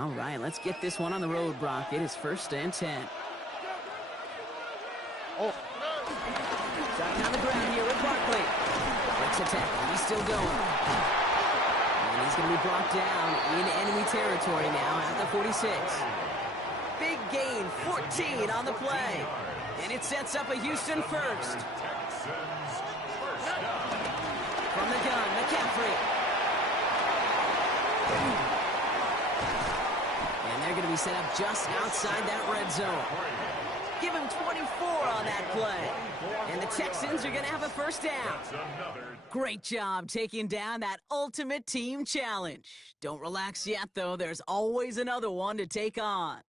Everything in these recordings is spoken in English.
All right, let's get this one on the road, Brock. It is 1st and 10. Shotgun on the ground here with Barkley. Breaks a tackle. He's still going. And he's going to be brought down in enemy territory now at the 46. Big gain, 14 on the play. And it sets up a Houston first. From the gun, McCaffrey. And they're going to be set up just outside that red zone. Give him 24 on that play. And the Texans are going to have a first down. Great job taking down that ultimate team challenge. Don't relax yet, though. There's always another one to take on.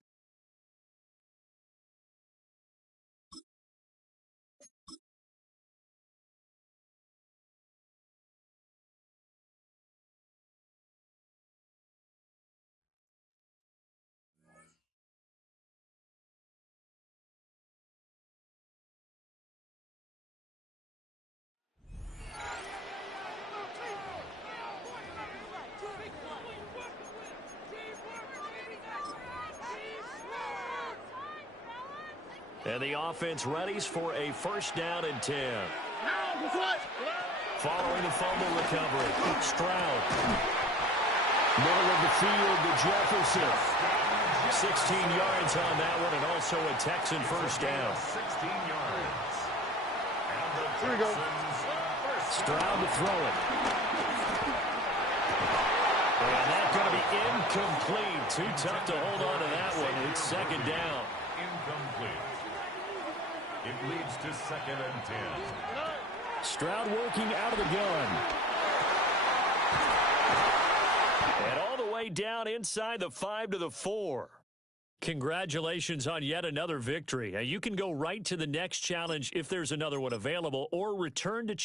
And the offense readies for a first down and 10. Following the fumble recovery, Stroud. Middle of the field to Jefferson. 16 yards on that one, and also a Texan first down. 16 yards. Here we go. Stroud to throw it. And that's going to be incomplete. Too tough to hold on to that one. It's 2nd down. Incomplete. It leads to 2nd and 10. Stroud working out of the gun. And all the way down inside the 5 to the 4. Congratulations on yet another victory. You can go right to the next challenge if there's another one available, or return to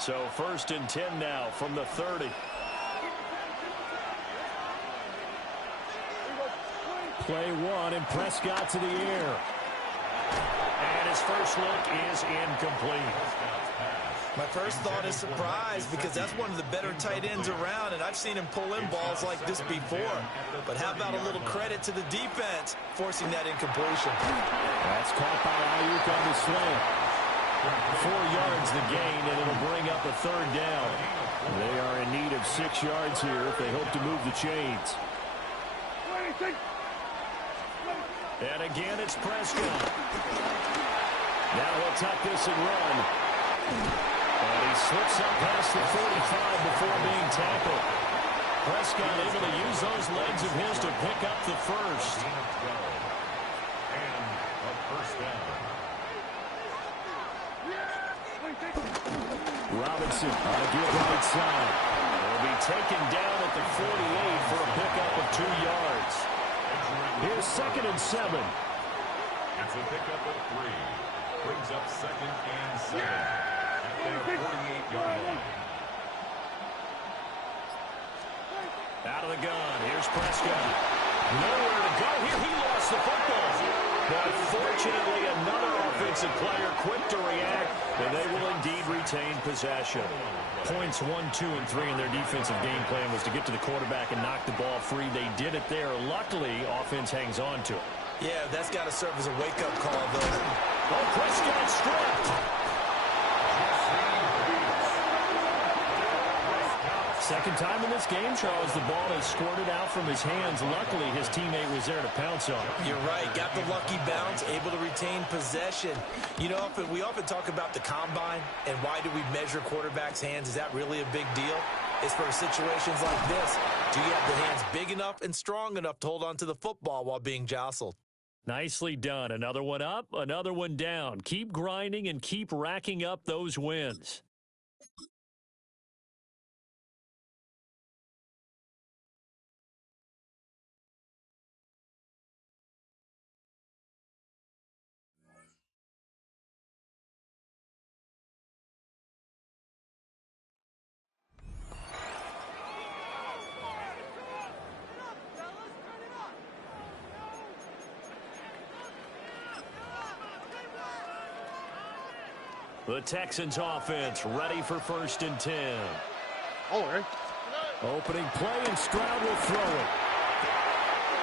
So 1st and 10 now from the 30. Play one, and Prescott to the air. And his first look is incomplete. My first thought is surprise, because that's one of the better tight ends around, and I've seen him pull in balls like this before. But how about a little credit to the defense forcing that incompletion? That's caught by Ayuk on the slant. 4 yards the gain, and it'll bring up a 3rd down. They are in need of 6 yards here if they hope to move the chains. And again, it's Prescott. Now he'll tuck this and run. And he slips up past the 45 before being tackled. Prescott able to use those legs of his to pick up the first. And a first down. Robinson on a good right side. Will be taken down at the 48 for a pickup of 2 yards. Here's 2nd and 7. It's a pickup of 3. Brings up 2nd and 7 at their 48-yard line. Out of the gun. Here's Prescott. Nowhere to go here. He lost the football. But fortunately, another offensive player quick to react, and they will indeed retain possession. Points 1, 2, and 3 in their defensive game plan was to get to the quarterback and knock the ball free. They did it there. Luckily, offense hangs on to it. Yeah, that's got to serve as a wake-up call, though. Oh, Prescott stripped. Second time in this game, Charles, the ball has squirted out from his hands. Luckily, his teammate was there to pounce on it. You're right. Got the lucky bounce, able to retain possession. You know, we often talk about the combine and why do we measure quarterbacks' hands. Is that really a big deal? It's for situations like this. Do you have the hands big enough and strong enough to hold on to the football while being jostled? Nicely done. Another one up, another one down. Keep grinding and keep racking up those wins. The Texans offense ready for 1st and 10. All right. Opening play, and Stroud will throw it.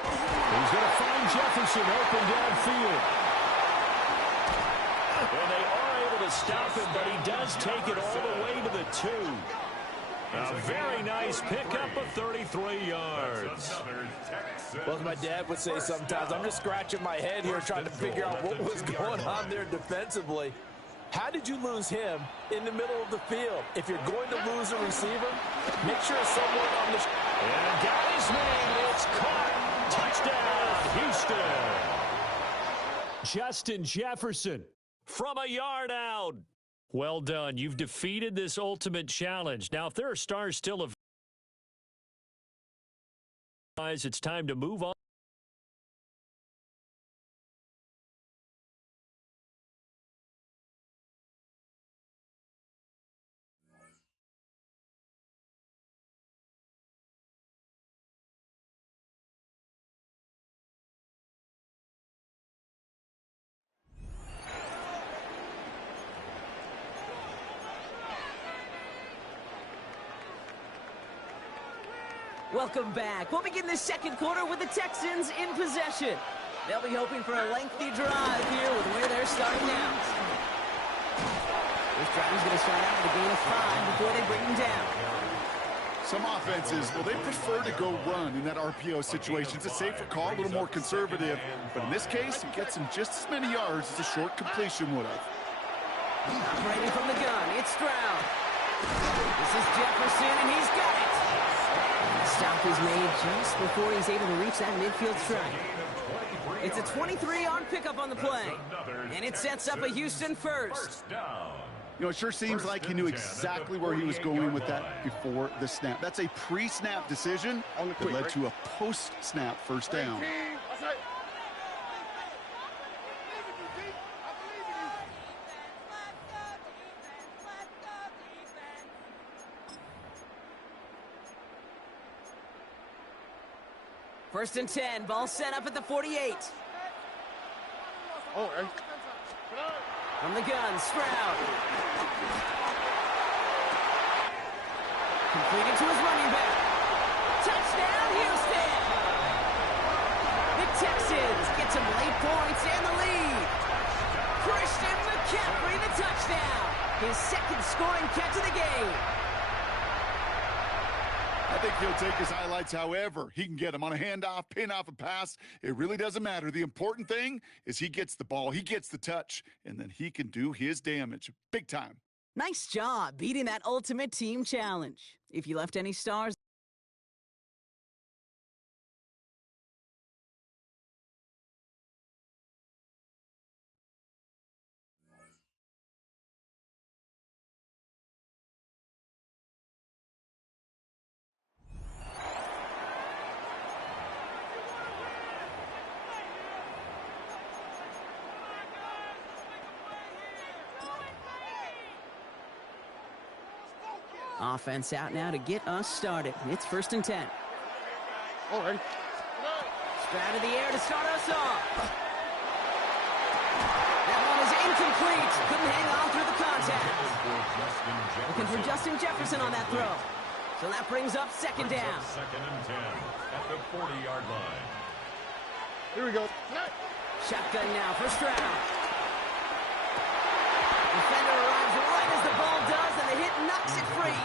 He's going to find Jefferson open downfield. And they are able to stop him, but he does take it all the way to the 2. A very nice pickup of 33 yards. Well, as my dad would say sometimes, I'm just scratching my head here trying to figure out what was going on there defensively. How did you lose him in the middle of the field? If you're going to lose a receiver, make sure someone on the... And got his name. It's caught. Touchdown, Houston. Justin Jefferson from a yard out. Well done. You've defeated this ultimate challenge. Now, if there are stars still available, it's time to move on. Welcome back. We'll begin the second quarter with the Texans in possession. They'll be hoping for a lengthy drive here with where they're starting out. This drive is going to start out with a gain of 5 before they bring him down. Some offenses, well, they prefer to go run in that RPO situation. It's a safer call, a little more conservative. But in this case, it gets him just as many yards as a short completion would have. Operating from the gun, it's Stroud. This is Jefferson, and he's got it. Stop is made just before he's able to reach that midfield strike. It's a 23-yard pickup on the play, and it sets up a Houston first. You know, it sure seems like he knew exactly where he was going with that before the snap. That's a pre-snap decision that led to a post-snap first down. First and 10, ball set up at the 48. Oh, right. From the gun, Stroud. Completed to his running back. Touchdown, Houston! The Texans get some late points and the lead. Christian McCaffrey, the touchdown. His second scoring catch of the game. I think he'll take his highlights however he can get them on a handoff, pin off a pass. It really doesn't matter. The important thing is he gets the ball, he gets the touch, and then he can do his damage. Big time. Nice job beating that ultimate team challenge. If you left any stars... Offense out now to get us started. It's first and 10. All right. Stroud of the air to start us off. That one is incomplete. Couldn't hang on through the contact. Looking for Justin Jefferson on that throw. So that brings up second down. Second and 10 at the 40-yard line. Here we go. Shotgun now for Stroud. Defender arrives right as the ball does, and the hit knocks it free.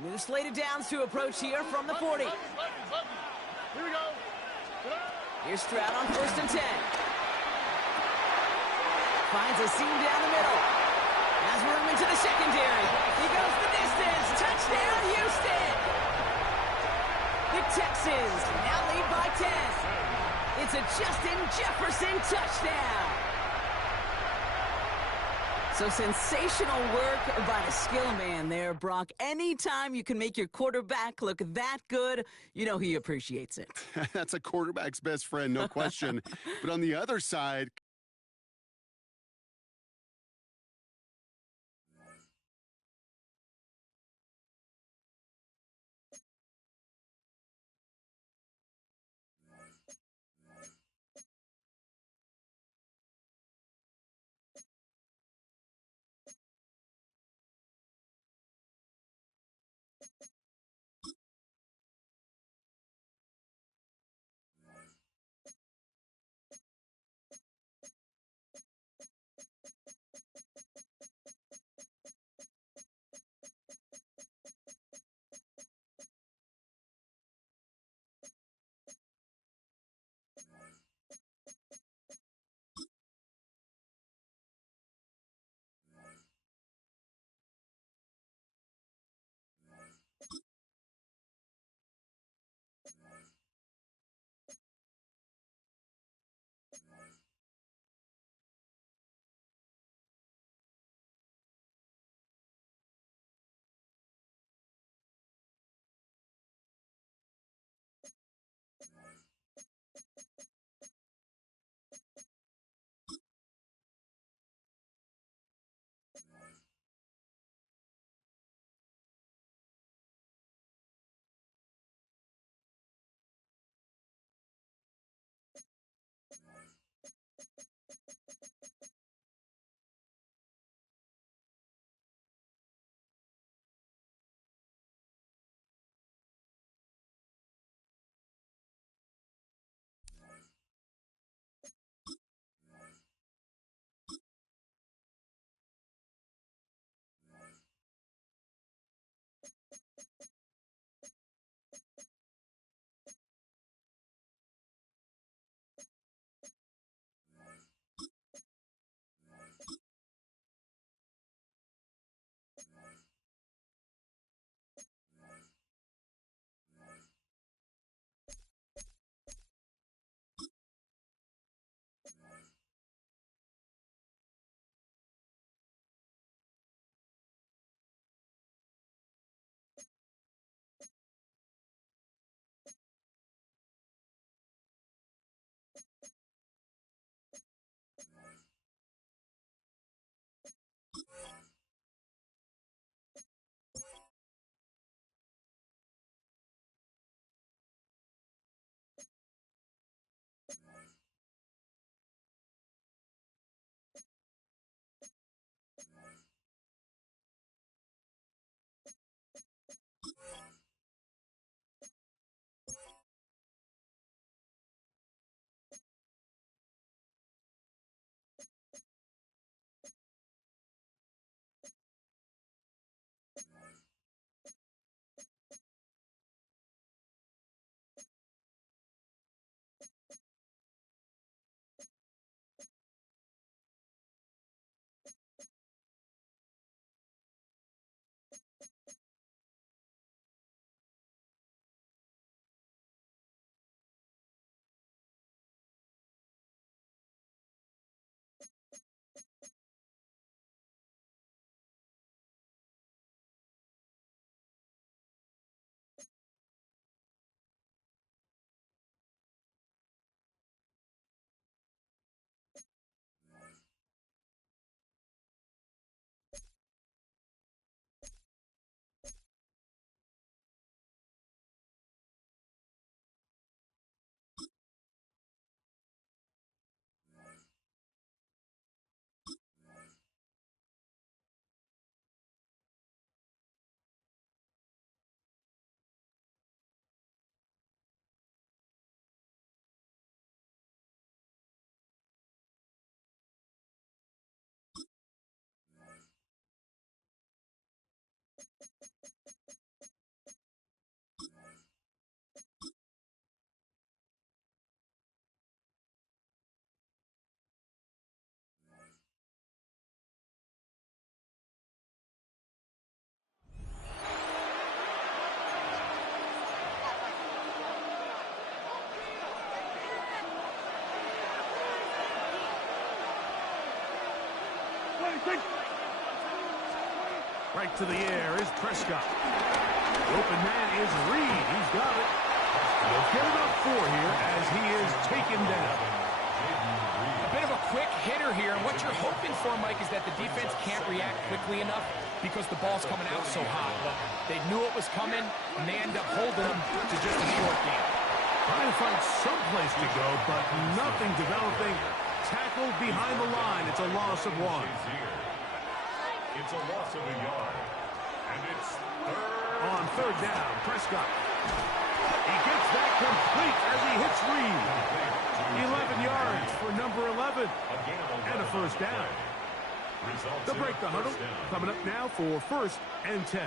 New slated downs to approach here from the 40. Here we go. Here's Stroud on first and 10. Finds a seam down the middle. Has room into the secondary. He goes the distance. Touchdown, Houston! The Texans now lead by 10. It's a Justin Jefferson touchdown. So sensational work by the skill man there, Brock. Anytime you can make your quarterback look that good, you know he appreciates it. That's a quarterback's best friend, no question. But on the other side, Right to the air is Prescott. The open man is Reed. He's got it. He'll get enough for here as he is taken down. A bit of a quick hitter here, and what you're hoping for, Mike, is that the defense can't react quickly enough because the ball's coming out so hot. But they knew it was coming, and they end up holding them to just a short game. Trying to find some place to go, but nothing developing. Tackled behind the line. It's a loss of 1. It's a loss of a yard. And it's third. On third down, Prescott. He gets that complete as he hits Reed. 11 yards for number 11. And a first down. They'll break the huddle. Coming up now for 1st and 10.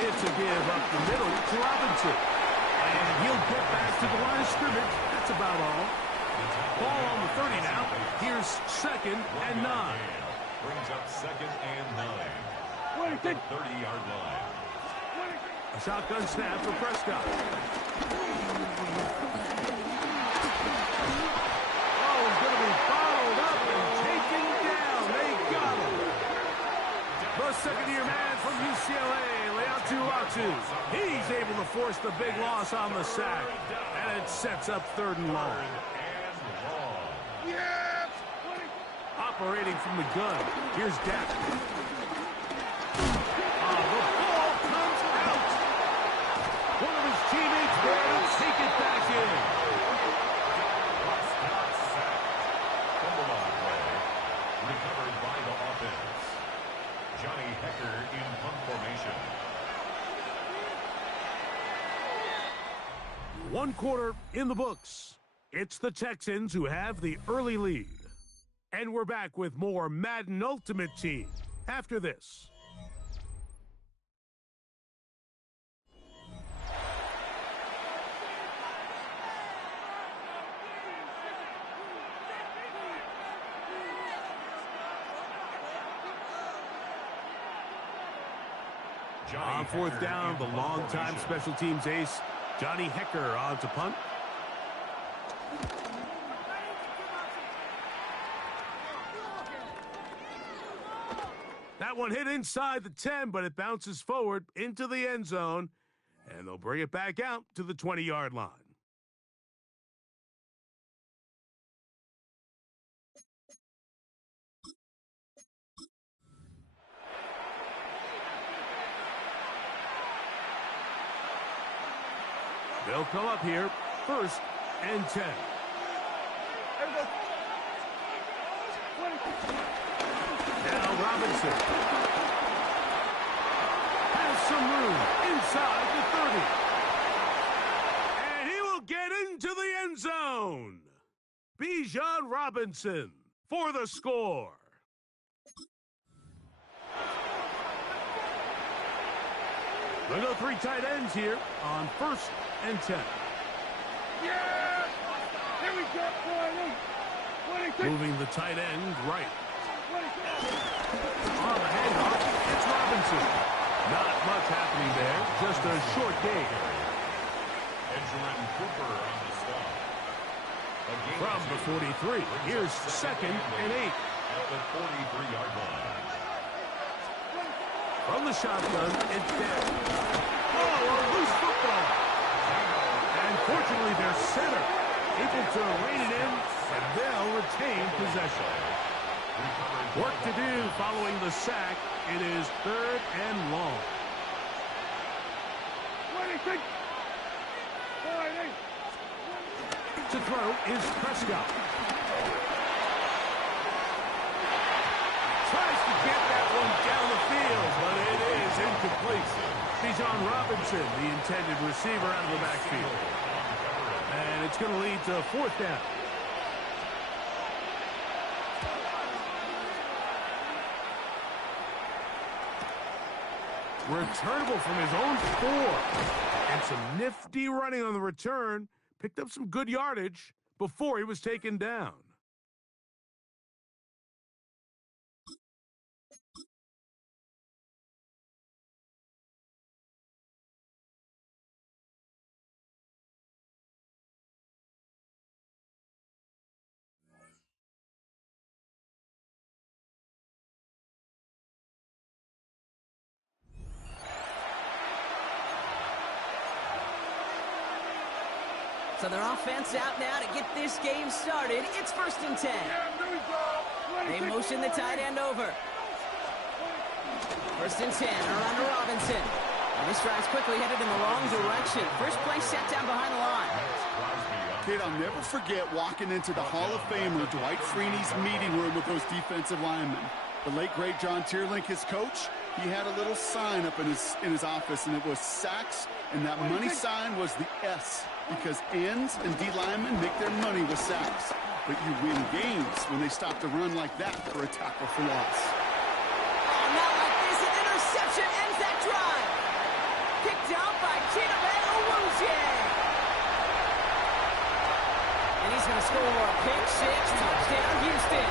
It's a give up the middle to Robinson. And he'll get back to the line of scrimmage. That's about all. Ball on the 30 now. Here's 2nd and 9. Brings up 2nd and 9. At the 30-yard line. A shotgun snap for Prescott. Oh, he's going to be followed up and taken down. They got him. The second-year man from UCLA, Leatu. He's able to force the big loss on the sack. And it sets up 3rd and long. Operating from the gun. Here's Dak. The ball comes out. One of his teammates there to take it back in. Fumble on play. Recovered by the offense. Johnny Hecker in punt formation. 1 quarter in the books. It's the Texans who have the early lead. And we're back with more Madden Ultimate Team after this. On 4th down, the longtime special teams ace, Johnny Hecker, on to punt. That one hit inside the 10, but it bounces forward into the end zone, and they'll bring it back out to the 20-yard line. They'll come up here, 1st and 10. Now Robinson has some room inside the 30. And he will get into the end zone. Bijan Robinson for the score. They'll go 3 tight ends here on 1st and 10. Yeah! Here we go, boy. Moving the tight end right. On the handoff, it's Robinson. Not much happening there, just a short gain. Edgerrin Cooper on the stop. From the 43, here's 2nd and 8. At the 43-yard line. From the shotgun, it's dead. Oh, a loose football. And fortunately, their center able to rein it in, and they'll retain possession. Work to do following the sack. It is 3rd and long. To throw is Prescott. Tries to get that one down the field, but it is incomplete. Bijan Robinson, the intended receiver, out of the backfield. And it's going to lead to 4th down. Returnable from his own 4. And some nifty running on the return. Picked up some good yardage before he was taken down. So their offense out now to get this game started. It's 1st and 10. They motion the tight end over. 1st and 10 around to Robinson. And this drive's quickly headed in the wrong direction. First play set down behind the line. Kid, I'll never forget walking into the Hall of Famer Dwight Freeney's meeting room with those defensive linemen. The late, great John Tierlink, his coach, he had a little sign up in his office, and it was sacks, and that money sign was the S, because ends and D linemen make their money with sacks. But you win games when they stop to run like that for a tackle for loss. Oh, not like this. An interception ends that drive. Picked out by Chidobe Awuzie. And he's going to score a pick six. Touchdown, Houston.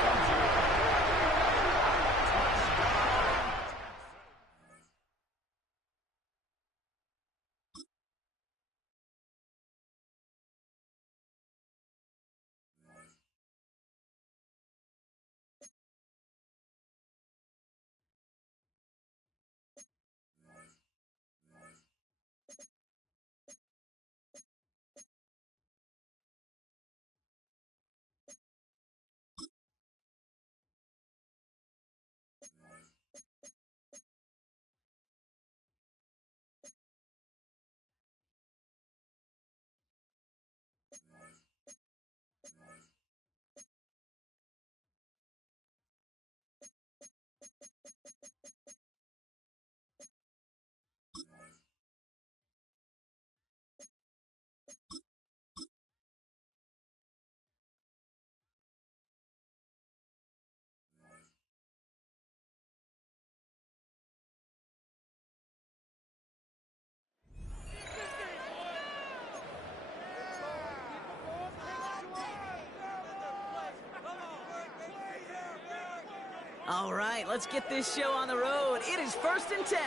All right, let's get this show on the road. It is 1st and 10.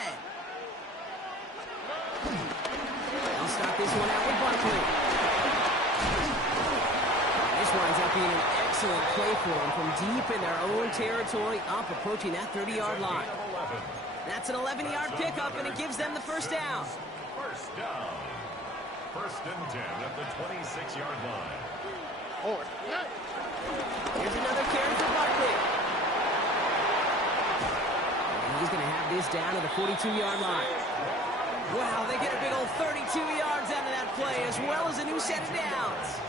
I'll start this one out with Barkley. This winds up being an excellent play for them from deep in their own territory, up approaching that 30-yard line. That's an 11-yard pickup, and it gives them the first down. First down. 1st and 10 at the 26-yard line. Here's another carry for Barkley. He's going to have this down to the 42-yard line. Wow, they get a big old 32 yards out of that play, as well as a new set of downs.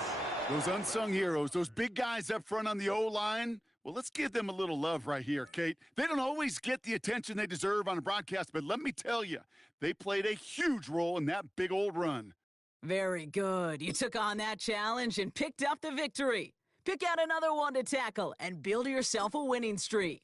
Those unsung heroes, those big guys up front on the O-line, well, let's give them a little love right here, Kate. They don't always get the attention they deserve on a broadcast, but let me tell you, they played a huge role in that big old run. Very good. You took on that challenge and picked up the victory. Pick out another one to tackle and build yourself a winning streak.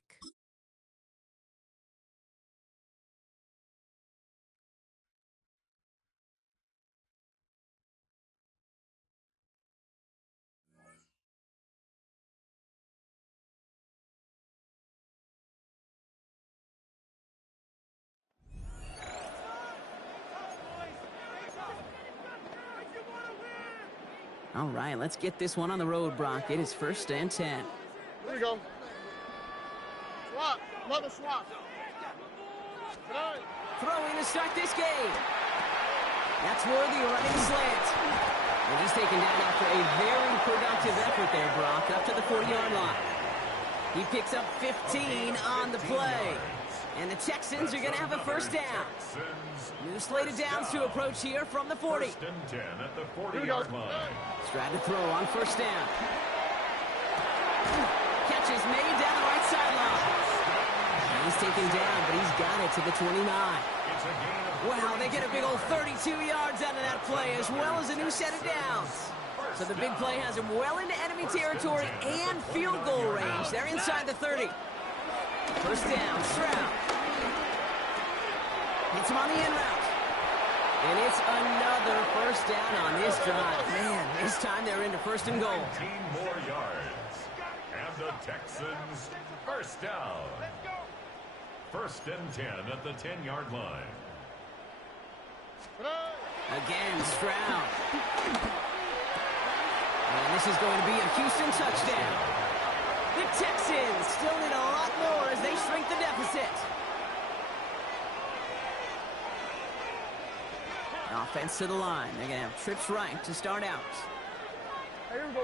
All right, let's get this one on the road, Brock. It is 1st and 10. Here we go. Swap. Another swap. Throwing to start this game. That's Worthy running slant. And he's taken down after a very productive effort there, Brock, up to the 40-yard line. He picks up 15 on the play. And the Texans are going to have a first down. New slate of downs to approach here from the 40. 1st and 10 at the 40-yard line. Stride to throw on first down. Catch is made down the right sideline. He's taken down, but he's got it to the 29. Wow, they get a big old 32 yards out of that play, as well as a new set of downs. So the big play has him well into enemy territory and field goal range. They're inside the 30. First down, Stroud. Hits him on the in route. And it's another first down on this drive. Man, this time they're into 1st and goal. 19 more yards. And the Texans first down. 1st and 10 at the 10-yard line. Again, Stroud. And this is going to be a Houston touchdown. The Texans still need a lot more as they shrink the deficit. Offense to the line. They're going to have trips right to start out. Here we go.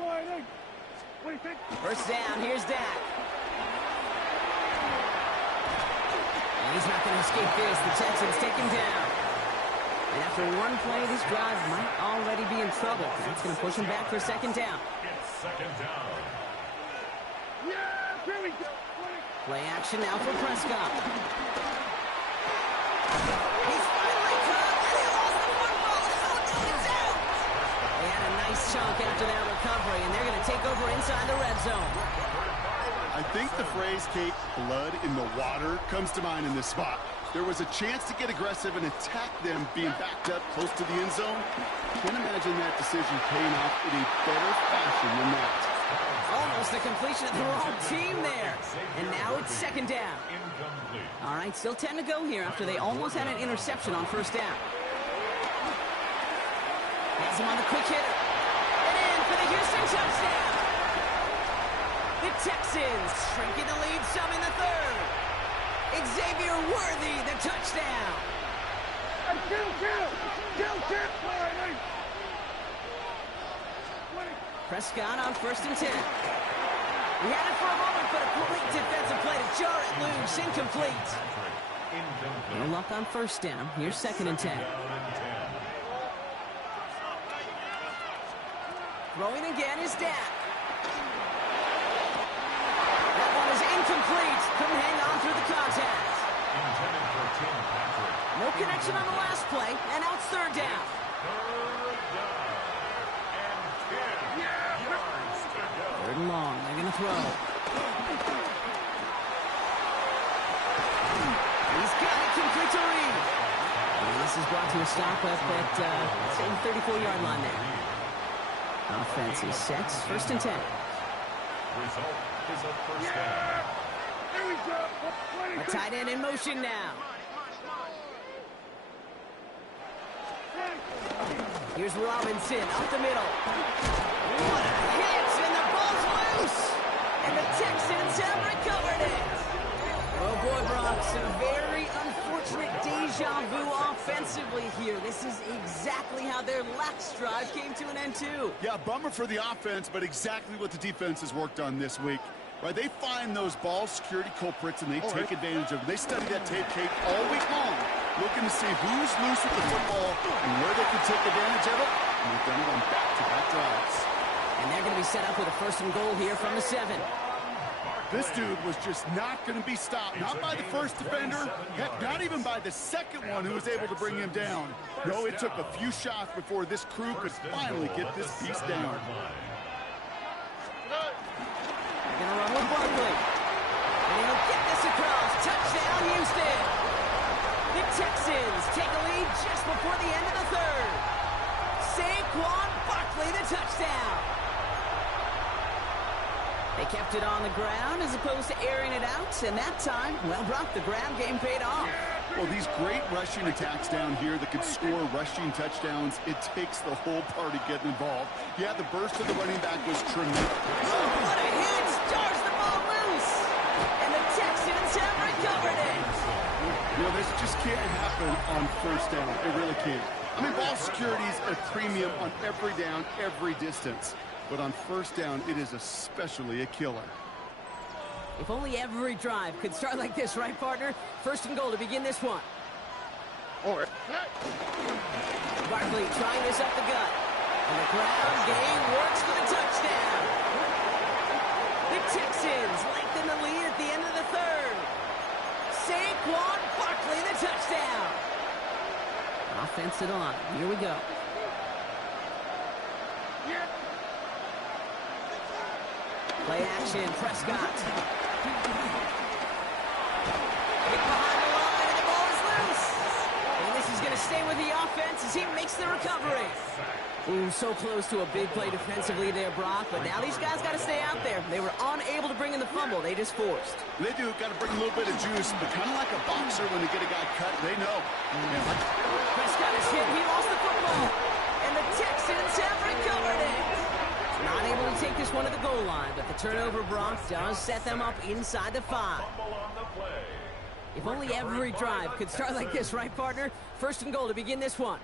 What do you think? First down, here's Dak. And he's not going to escape this. The Texans take him down. And after one play, this drive might already be in trouble. That's going to push him back for second down. It's second down. Yeah, here we go. Play action now for Prescott. He's finally caught, and he lost the football. Oh, no, it's out. They had a nice chunk after that recovery, and they're going to take over inside the red zone. I think the phrase, Kate, blood in the water, comes to mind in this spot. There was a chance to get aggressive and attack them being backed up close to the end zone. Can't imagine that decision paying off in a better fashion than that. Almost the completion of the wrong team there. And now it's second down. All right, still 10 to go here after they almost had an interception on first down. Has him on the quick hitter. And in for the Houston touchdown. The Texans shrinking the lead some in the third. Xavier Worthy, the touchdown. Prescott on first and 10. He had it for a moment, but a complete defensive play to jar it loose. Incomplete. No luck on first down. Here's second and 10. Throwing again is Dak. That one is incomplete. Couldn't hang on through the contact. No connection on the last play, and now it's third down. Third and long. They're going to throw. He's got it complete to Reed. And this is brought to a stop up at same 34-yard line there. Offense is set. First and 10. Result is a first down. A tight end in motion now. Here's Robinson up the middle. What a hit, and the ball's loose. And the Texans have recovered it. Oh boy, Brock, some very unfortunate deja vu offensively here. This is exactly how their last drive came to an end too. Yeah, bummer for the offense, but exactly what the defense has worked on this week. Right, they find those ball security culprits and they take advantage of them. They study that tape, Kate, all week long, looking to see who's loose with the football and where they can take advantage of it. And they've done it on back-to-back drives. And they're going to be set up with a first and goal here from the 7. This dude was just not going to be stopped. Not by the first defender, heck, not even by the second one who was able to bring him down. No, it took a few shots before this crew could finally get this piece down. They're going to run with Barkley. And he'll get this across. Touchdown, Houston. The Texans take a lead just before the end of the third. Saquon Barkley, the touchdown. They kept it on the ground as opposed to airing it out. And that time, well, Brock, the ground game paid off. Well, these great rushing attacks down here that could score rushing touchdowns, it takes the whole party getting involved. Yeah, the burst of the running back was tremendous. Oh, what a hit! Stars the ball loose! And the Texans have recovered it! You know, this just can't happen on first down. It really can't. I mean, ball security is a premium on every down, every distance. But on first down, it is especially a killer. If only every drive could start like this, right, partner? First and goal to begin this one. Or Barkley trying this up the gut. And the ground game works for the touchdown. The Texans lengthen the lead at the end of the third. Saquon Barkley, the touchdown. Offensive line. Here we go. Play action, Prescott. Hit behind the line, and the ball is loose. And this is going to stay with the offense as he makes the recovery. Ooh, so close to a big play defensively there, Brock. But now these guys got to stay out there. They were unable to bring in the fumble. They just forced. They do. Got to bring a little bit of juice, but kind of like a boxer when they get a guy cut, they know. Prescott is hit. He lost the football. And the Texans have recovered it. Not able to take this one to the goal line, but the turnover, Brock, does set them up inside the 5. If only every drive could start like this, right, partner? First and goal to begin this one.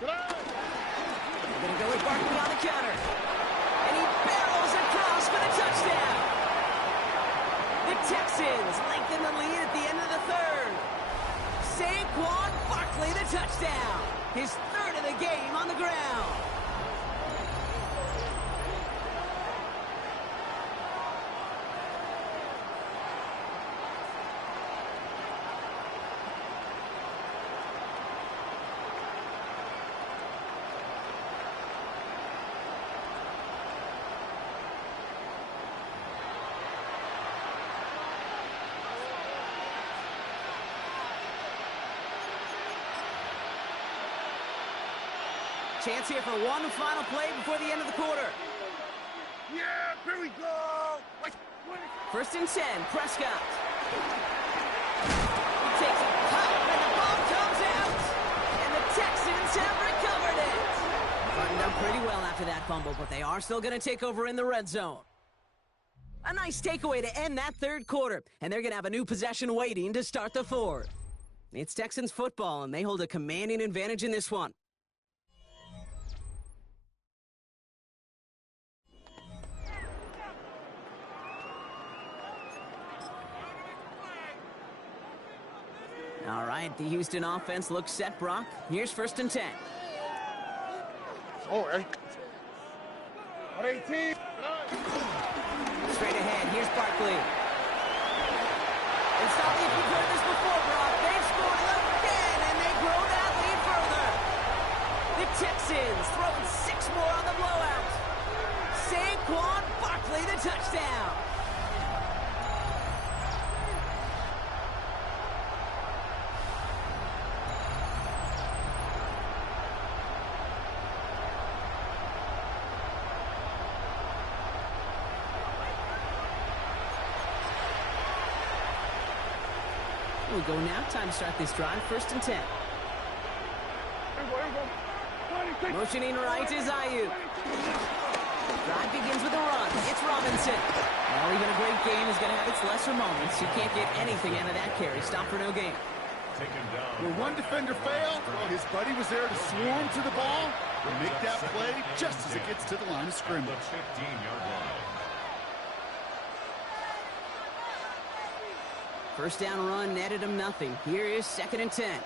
They're going to go Barkley on the counter. And he barrels across for the touchdown. The Texans lengthen the lead at the end of the third. Saquon Barkley, the touchdown. His third of the game on the ground. Chance here for one final play before the end of the quarter. Yeah, here we go. First and 10, Prescott. He takes a pop, and the ball comes out. And the Texans have recovered it. Buttoned up pretty well after that fumble, but they are still going to take over in the red zone. A nice takeaway to end that third quarter, and they're going to have a new possession waiting to start the fourth. It's Texans football, and they hold a commanding advantage in this one. All right, the Houston offense looks set, Brock. Here's first and 10. Oh, hey. 18. Straight ahead, here's Barkley. And stop me if you've heard this before, Brock. They've scored again, and they grow that lead further. The Texans throwing 6 more on the blowout. Saquon Barkley, the touchdown. We go now. Time to start this drive. First and 10. Motioning right is Ayuk. Drive begins with a run. It's Robinson. Well, even a great game is going to have its lesser moments. You can't get anything out of that carry. Stop for no gain. Where one defender failed, well, his buddy was there to swarm to the ball and make that play just as it gets to the line of scrimmage. 15-yard line. First down run netted him nothing. Here is second and 10.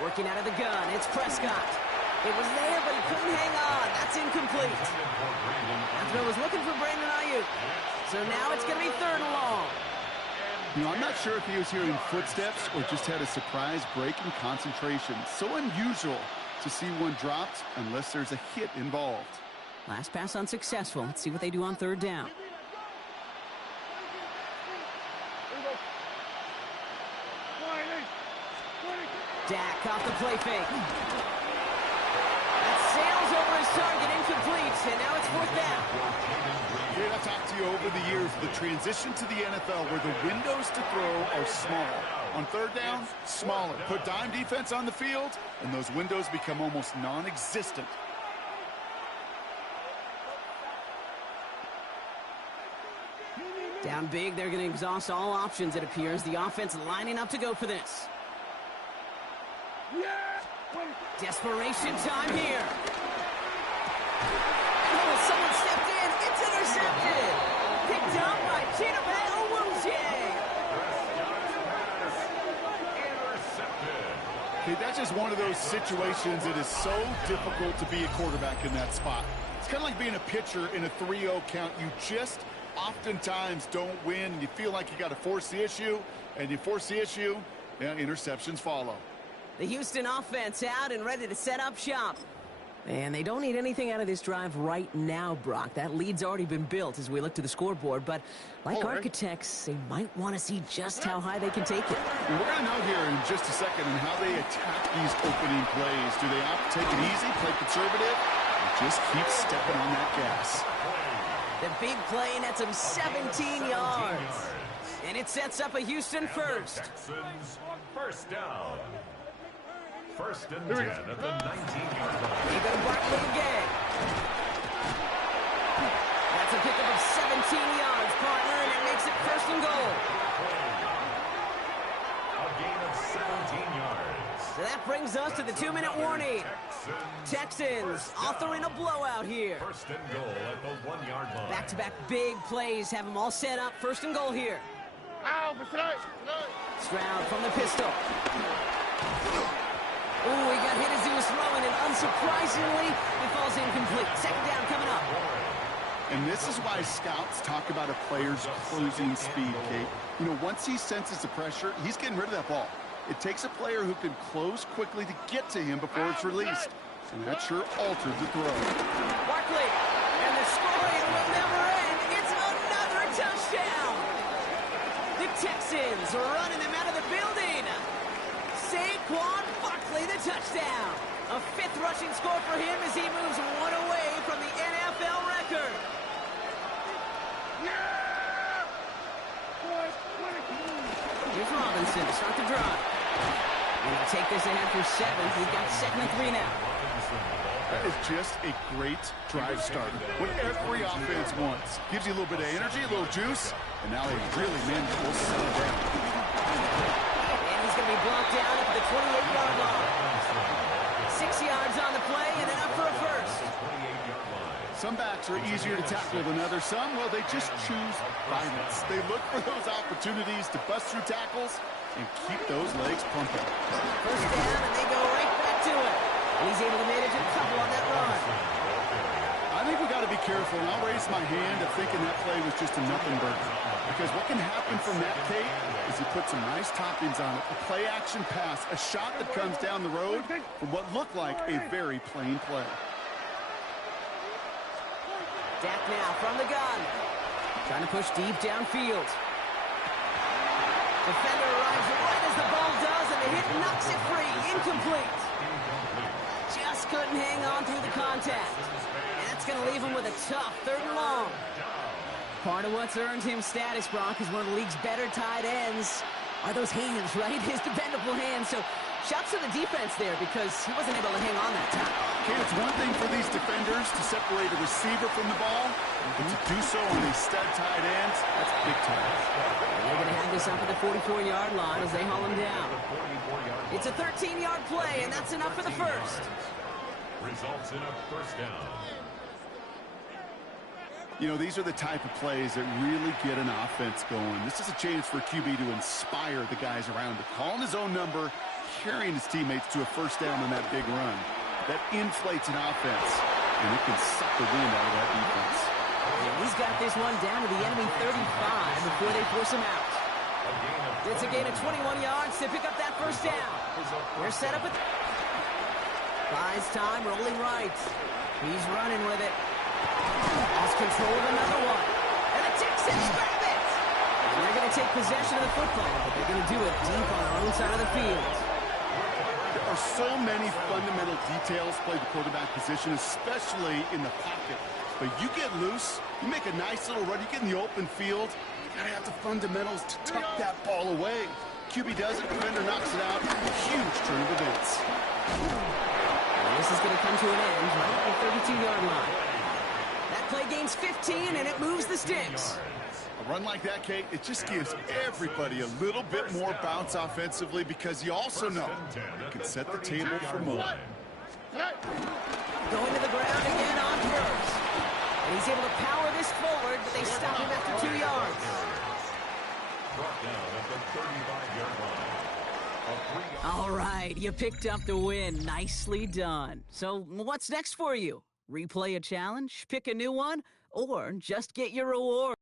Working out of the gun, it's Prescott. It was there, but he couldn't hang on. That's incomplete. That throw was looking for Brandon Ayuk. So now it's going to be third and long. You know, I'm not sure if he was hearing footsteps or just had a surprise break in concentration. So unusual to see one dropped unless there's a hit involved. Last pass unsuccessful. Let's see what they do on third down. Dak off the play fake. That sails over his target, incomplete, and now it's fourth down. Here, I've talked to you over the years, the transition to the NFL where the windows to throw are small. On third down, smaller. Put dime defense on the field, and those windows become almost non-existent. Down big, they're going to exhaust all options, it appears. The offense lining up to go for this. Desperation time here. Oh, someone stepped in. It's intercepted. Picked up by Chidobe Awuzie. Okay, that's just one of those situations that is so difficult to be a quarterback in that spot. It's kind of like being a pitcher in a 3-0 count. You just oftentimes don't win. You feel like you got to force the issue, and you force the issue, and interceptions follow. The Houston offense out and ready to set up shop. And they don't need anything out of this drive right now, Brock. That lead's already been built as we look to the scoreboard. But like architects, they might want to see just how high they can take it. We're going to know here in just a second on how they attack these opening plays. Do they opt to take it easy, play conservative, or just keep stepping on that gas? The big play nets him 17 yards. And it sets up a Houston first. Texans first down. First and 10 at the 19-yard line. They go to Barkley again. That's a pickup of 17 yards, partner, and it makes it first and goal. A gain of 17 yards. So that brings us to the 2-minute warning. Texans authoring a blowout here. First and goal at the 1-yard line. Back-to-back big plays have them all set up. First and goal here. Stroud from the pistol. Oh, he got hit as he was throwing, and unsurprisingly, it falls incomplete. Second down coming up. And this is why scouts talk about a player's closing speed, Kate. You know, once he senses the pressure, he's getting rid of that ball. It takes a player who can close quickly to get to him before it's released. And that sure altered the throw. Barkley, and the scoring will never end. It's another touchdown. The Texans are running them out of the building. Saquon Barkley, the touchdown. A 5th rushing score for him as he moves one away from the NFL record. Here's Robinson to start the drive. And he'll take this ahead for 7. We've got 2nd and 3 now. That is just a great drive starter. What every offense wants. Gives you a little bit of energy, a little juice, and now a really manageable settle down. And he's going to be blocked down at the 28-yard line. 6 yards on the play and enough for a first. Some backs are easier to tackle than others. Some, well, they just choose violence. They look for those opportunities to bust through tackles and keep those legs pumping. First down, and they go right back to it. And he's able to manage a couple on that run. I think we got to be careful, and I'll raise my hand of thinking that play was just a nothing burger. Because what can happen from that, Kate, is he put some nice toppings on it. A play-action pass, a shot that comes down the road from what looked like a very plain play. Dak now from the gun. Trying to push deep downfield. Defender arrives right as the ball does, and the hit knocks it free. Incomplete. Just couldn't hang on through the contact. And that's going to leave him with a tough 3rd and long. Part of what's earned him status, Brock, is one of the league's better tight ends. Are those hands, right? His dependable hands. So shouts to the defense there because he wasn't able to hang on that time. Okay, it's one thing for these defenders to separate a receiver from the ball, but to do so on these stud tight ends, that's big time. They're going to have this up at the 44-yard line as they haul him down. It's a 13-yard play, and that's enough for the first. Results in a first down. You know, these are the type of plays that really get an offense going. This is a chance for QB to inspire the guys around him. Calling his own number, carrying his teammates to a first down on that big run. That inflates an offense, and it can suck the wind out of that defense. And he's got this one down to the enemy 35 before they force him out. It's a gain of 21 yards to pick up that first down. They're set up with... Buys time, rolling right. He's running with it. Lost control of another one. And the Texans grab it! And they're going to take possession of the football, but they're going to do it deep on our own side of the field. There are so many fundamental details play the quarterback position, especially in the pocket. But you get loose, you make a nice little run, you get in the open field, you got to have the fundamentals to tuck that ball away. QB does it, defender knocks it out. Huge turn of events. And this is going to come to an end right at the 32-yard line. That play gains 15, and it moves the sticks. A run like that, Kate, it just gives everybody a little bit more bounce offensively because you also know you can set the table for more. Going to the ground again on first. And he's able to power this forward, but they stop him after 2 yards. Brought down at the 35-yard line. All right, you picked up the win. Nicely done. So what's next for you? Replay a challenge, pick a new one, or just get your reward?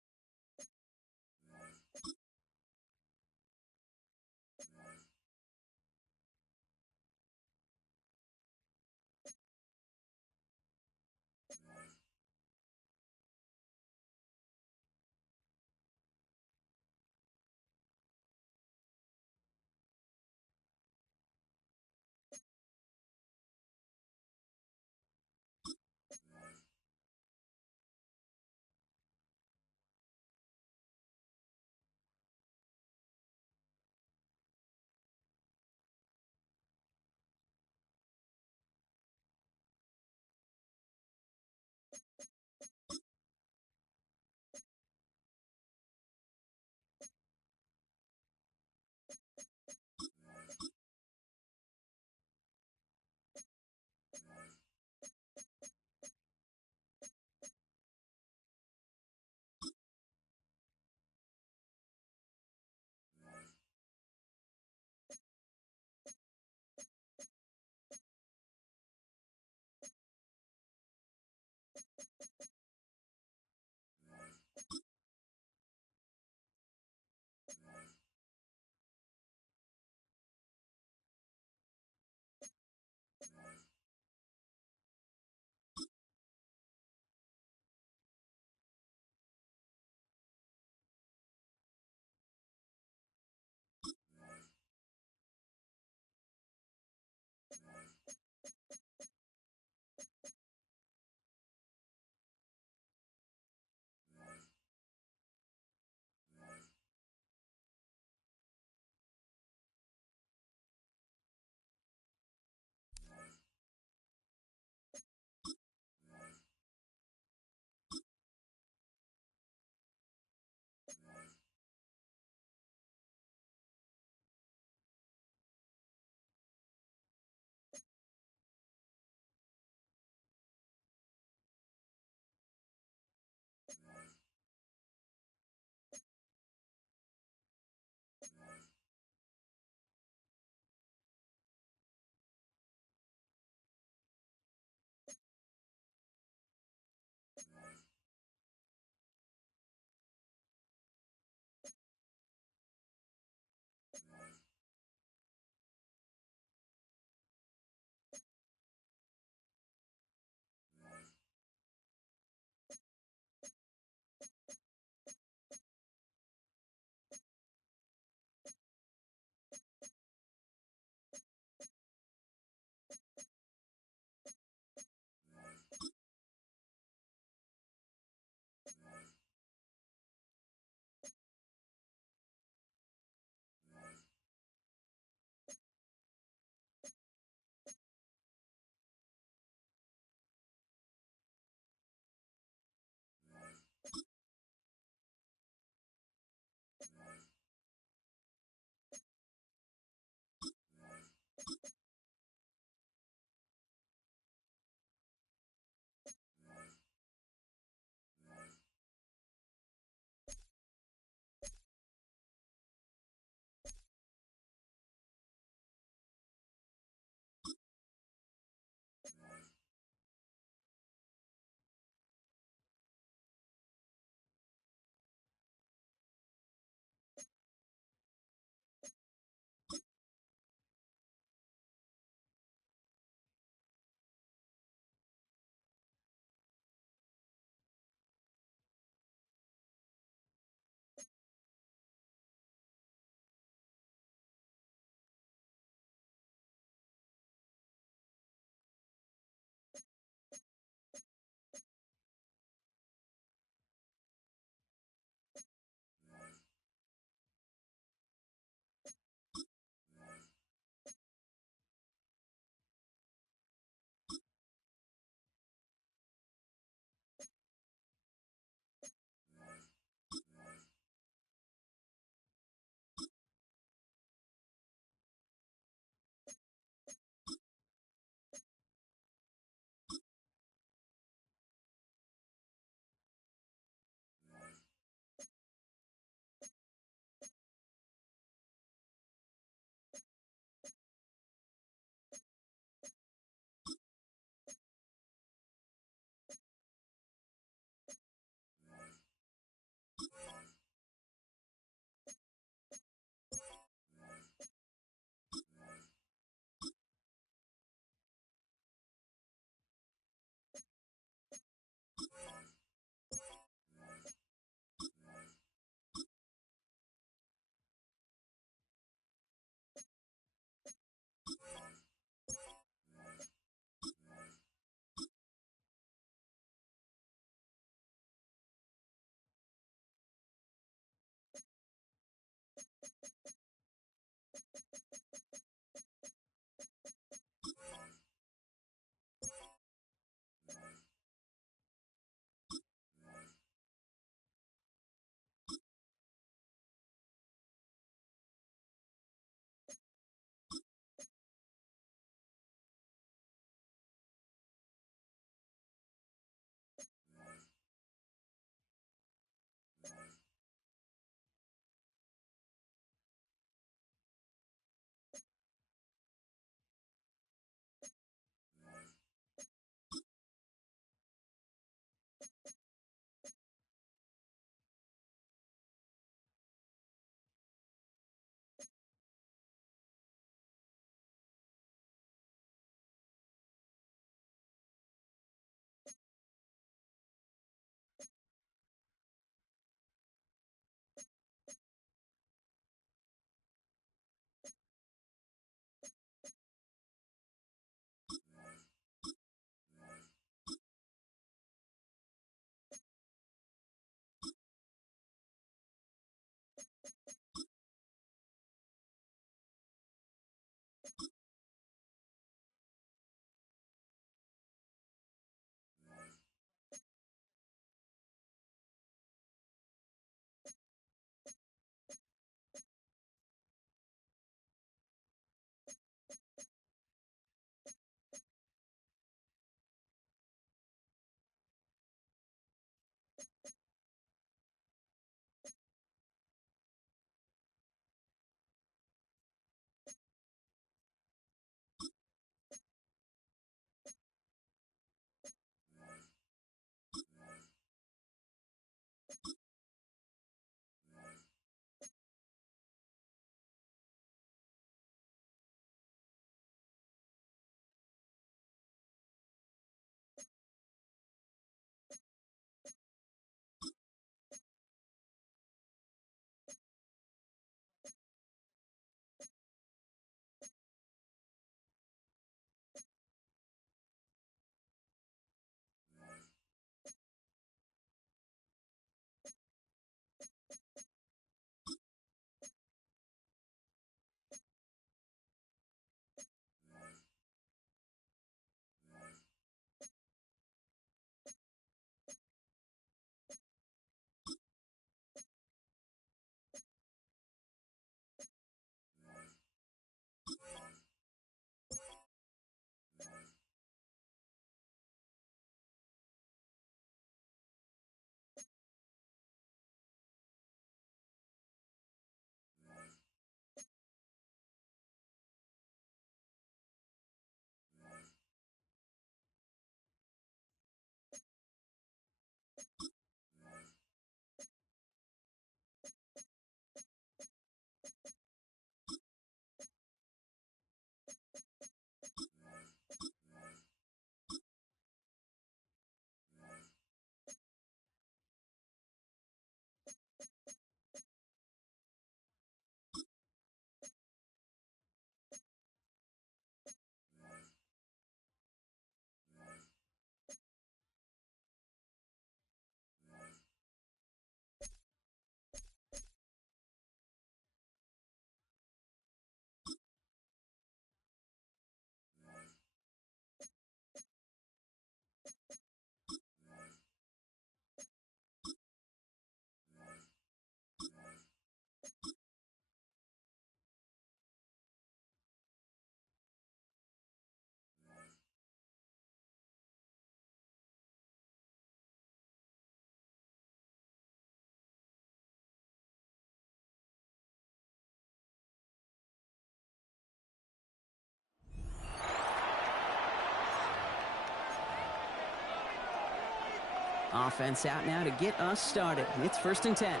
Offense out now to get us started. It's 1st and 10.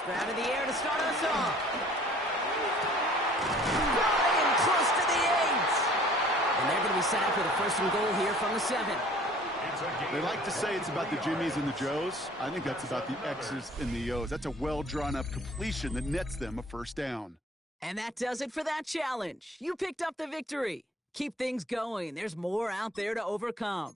Stroud in the air to start us off. Flying close to the 8. And they're going to be set up with a 1st and goal here from the 7. They like to say it's about the Jimmies and the Joes. I think that's about the X's and the O's. That's a well-drawn-up completion that nets them a 1st down. And that does it for that challenge. You picked up the victory. Keep things going. There's more out there to overcome.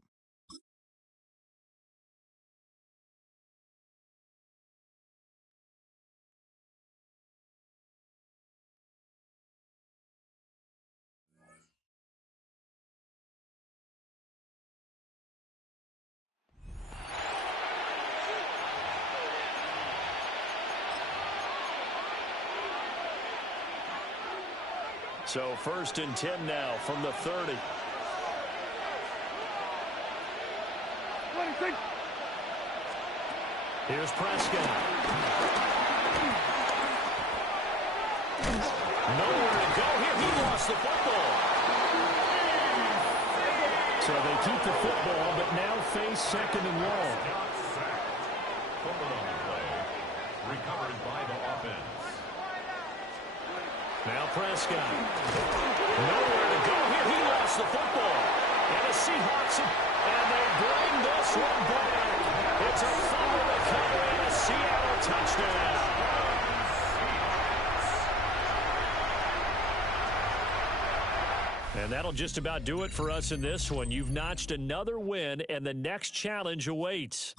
So 1st and 10 now from the 30. Here's Prescott. Nowhere to go here. He lost the football. So they keep the football, but now face 2nd and long. Recovered by the offense. Now Prescott. Nowhere to go here. He lost the football. And the Seahawks, and they bring this one back. It's a fumble recovery and a Seattle touchdown. And that'll just about do it for us in this one. You've notched another win, and the next challenge awaits.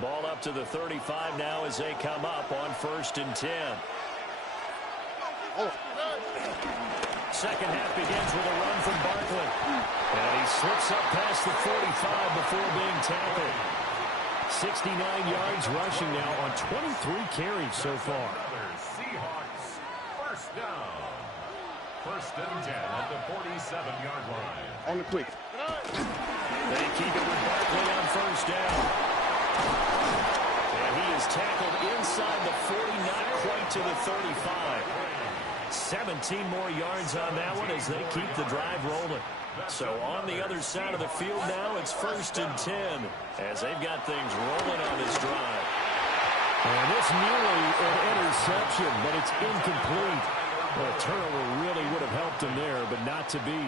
Ball up to the 35 now as they come up on 1st and 10. Second half begins with a run from Barkley. And he slips up past the 45 before being tackled. 69 yards rushing now on 23 carries so far. Seahawks 1st down. 1st and 10 at the 47-yard line. On the quick. They keep it with Barkley on 1st down. And he is tackled inside the 40, not quite to the 35. 17 more yards on that one as they keep the drive rolling. So on the other side of the field now, it's 1st and 10 as they've got things rolling on this drive. And it's nearly an interception, but it's incomplete. Well, a turnover really would have helped him there, but not to be.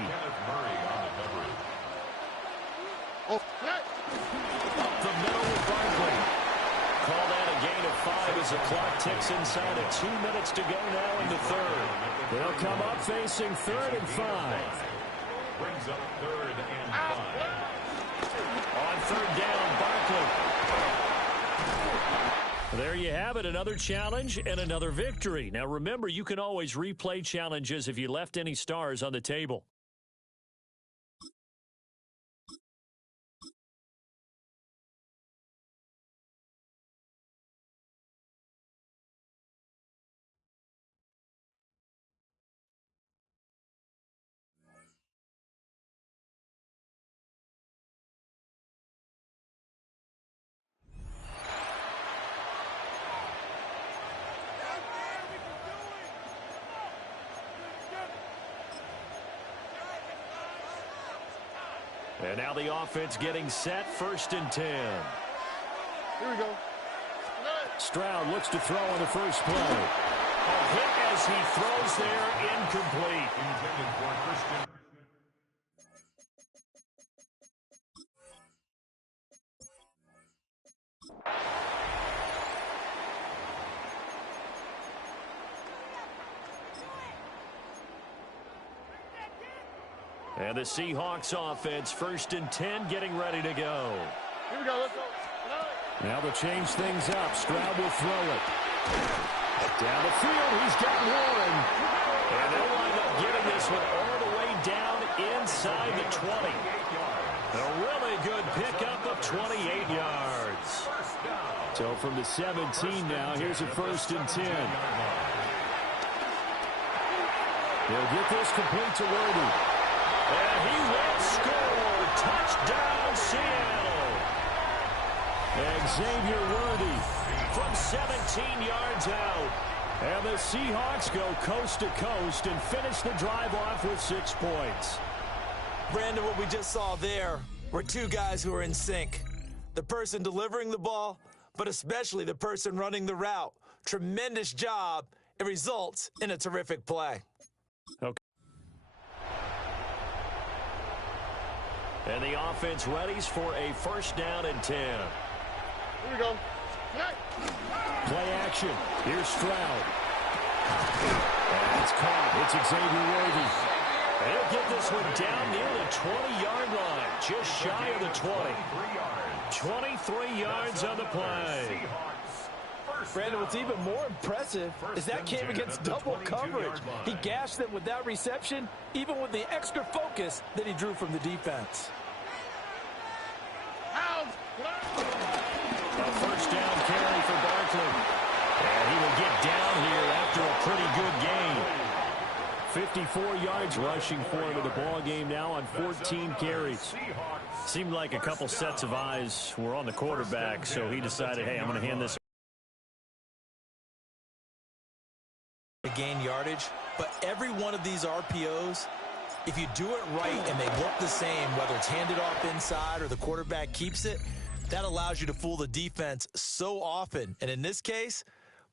The middle with Barkley. Call that a gain of 5 as the clock ticks inside of 2 minutes to go now in the 3rd. They'll come up facing 3rd and 5. Brings up 3rd and 5. On 3rd down, Barkley. There you have it, another challenge and another victory. Now remember, you can always replay challenges if you left any stars on the table. And now the offense getting set, 1st and 10. Here we go. Stroud looks to throw on the first play. A hit as he throws there, incomplete. Intended for Christian. And the Seahawks offense, 1st and 10, getting ready to go. Here we go. Let's go. Now to change things up, Stroud will throw it. Down the field, he's got one. And they'll wind up getting this one all the way down inside the 20. A really good pickup of 28 yards. So from the 17 now, here's a 1st and 10. He'll get this complete to Worthy. And he will score. Touchdown, Seattle. Xavier Worthy from 17 yards out. And the Seahawks go coast to coast and finish the drive off with 6 points. Brandon, what we just saw there were two guys who are in sync. The person delivering the ball, but especially the person running the route. Tremendous job. It results in a terrific play. Okay. And the offense readies for a 1st down and 10. Here we go. Play action. Here's Stroud. And it's caught. It's Xavier Worthy. And he'll get this one down near the 20-yard line, just shy of the 20. 23 yards on the play. Brandon, what's even more impressive is that came against double coverage. He gashed them with that reception, even with the extra focus that he drew from the defense. A 1st down carry for Barkley. And he will get down here after a pretty good game. 54 yards rushing for him in the ball game now on 14 carries. Seemed like a couple sets of eyes were on the quarterback, so he decided, hey, I'm going to hand this. To gain yardage, but every one of these RPOs, if you do it right and they look the same, whether it's handed off inside or the quarterback keeps it, that allows you to fool the defense so often. And in this case,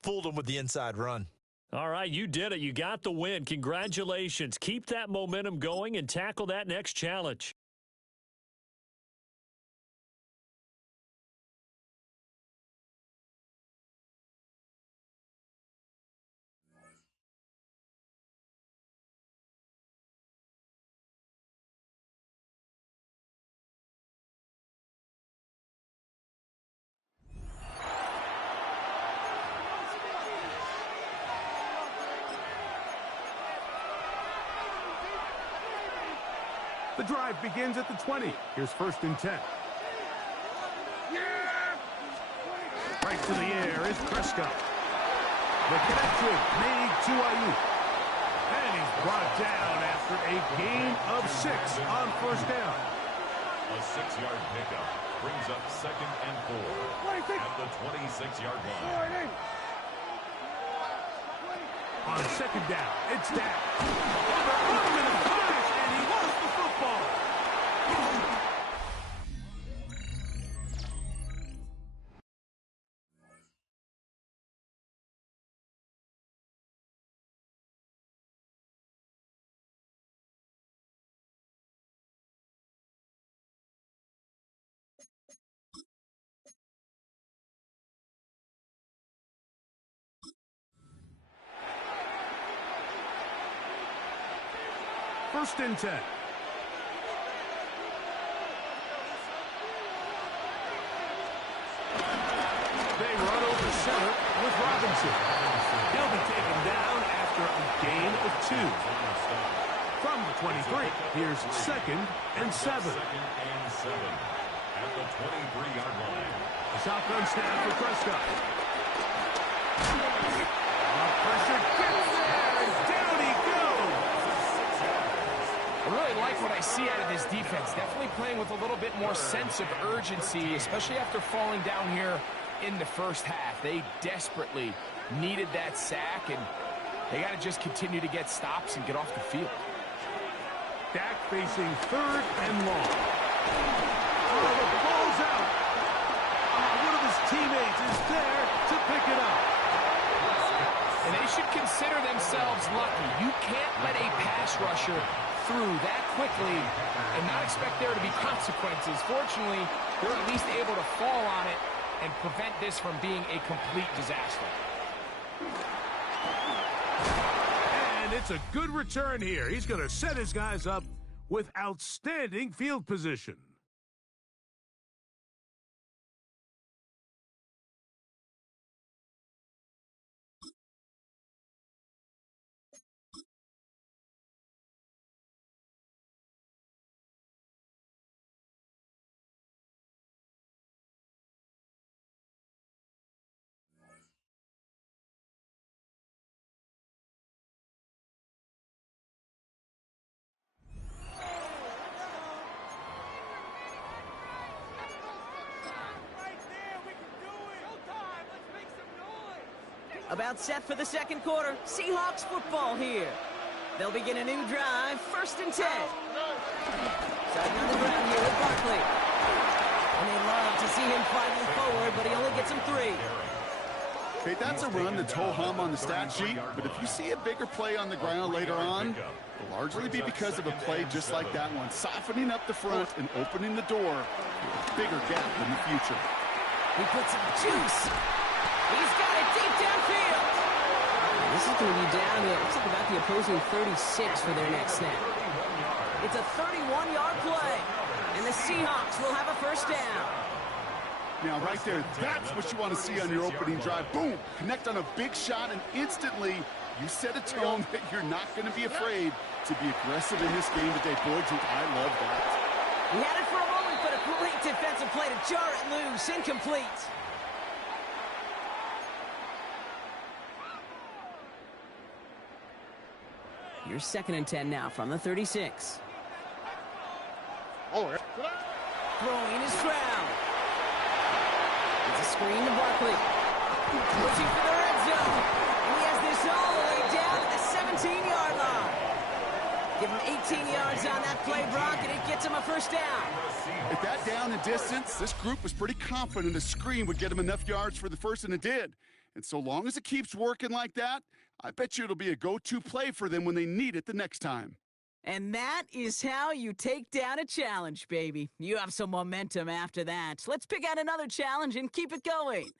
fooled them with the inside run. All right, you did it. You got the win. Congratulations. Keep that momentum going and tackle that next challenge. The drive begins at the 20. Here's 1st and 10. Right to the air is Prescott. The connection made to Ayuk. And he's brought down after a gain of 6 on 1st down. A 6-yard pickup brings up 2nd and 4 at the 26-yard line. On 2nd down, it's Dak. Over 1 minute flash, and he lost the football. First and 10. They run over center with Robinson. He'll be taken down after a gain of 2. From the 23, here's 2nd and 7. 2nd and 7 at the 23-yard line. The shotgun snap for Prescott. Pressure gets there, and down he goes. I really like what I see out of this defense. Definitely playing with a little bit more sense of urgency, especially after falling down here in the first half. They desperately needed that sack, and they got to just continue to get stops and get off the field. Dak facing 3rd and long. Oh, the ball's out. One of his teammates is there to pick it up. And they should consider themselves lucky. You can't let a pass rusher through that quickly and not expect there to be consequences. Fortunately, they're at least able to fall on it and prevent this from being a complete disaster. And it's a good return here. He's going to set his guys up with outstanding field position. About set for the second quarter. Seahawks football here. They'll begin a new drive, 1st and 10. Starting on the ground here with Barkley. And they love to see him fighting forward, but he only gets him 3. Okay, that's a run that's ho-hum on the stat sheet, but if you see a bigger play on the ground later on, it'll largely be because of a play just like that one, softening up the front and opening the door to a bigger gap in the future. He puts some juice. He's got it deep downfield. This is going to be down to, looks like about the opposing 36 for their next snap. It's a 31-yard play, and the Seahawks will have a 1st down. Now, right there, that's what you want to see on your opening drive. Boom! Connect on a big shot, and instantly you set a tone that you're not going to be afraid to be aggressive in this game today. Boy, dude, I love that. He had it for a moment, but a great defensive play to jar it loose. Incomplete. Here's 2nd and 10 now from the 36. Throwing is Stroud. It's a screen to Barkley. Pushing for the red zone. And he has this all the way down to the 17-yard line. Give him 18 yards on that play, Brock, and it gets him a 1st down. At that down and distance, this group was pretty confident a screen would get him enough yards for the 1st, and it did. And so long as it keeps working like that, I bet you it'll be a go-to play for them when they need it the next time. And that is how you take down a challenge, baby. You have some momentum after that. Let's pick out another challenge and keep it going.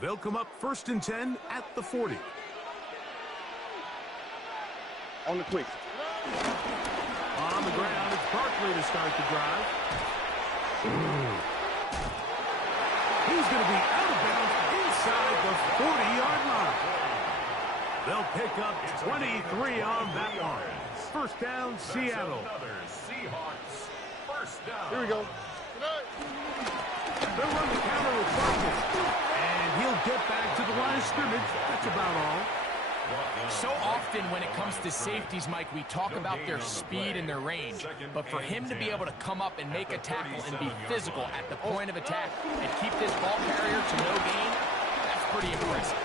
They'll come up 1st and 10 at the 40. On the quick. On the ground, it's Barkley to start the drive. He's going to be out of bounds inside the 40-yard line. They'll pick up 23 on that one. 1st down, Seattle. Seahawks. 1st down. Here we go. They'll run the counter with Barkley. And he'll get back to the line of scrimmage. That's about all. So often when it comes to safeties, Mike, we talk about their speed and their range. But for him to be able to come up and make a tackle and be physical at the point of attack and keep this ball carrier to no gain, that's pretty impressive.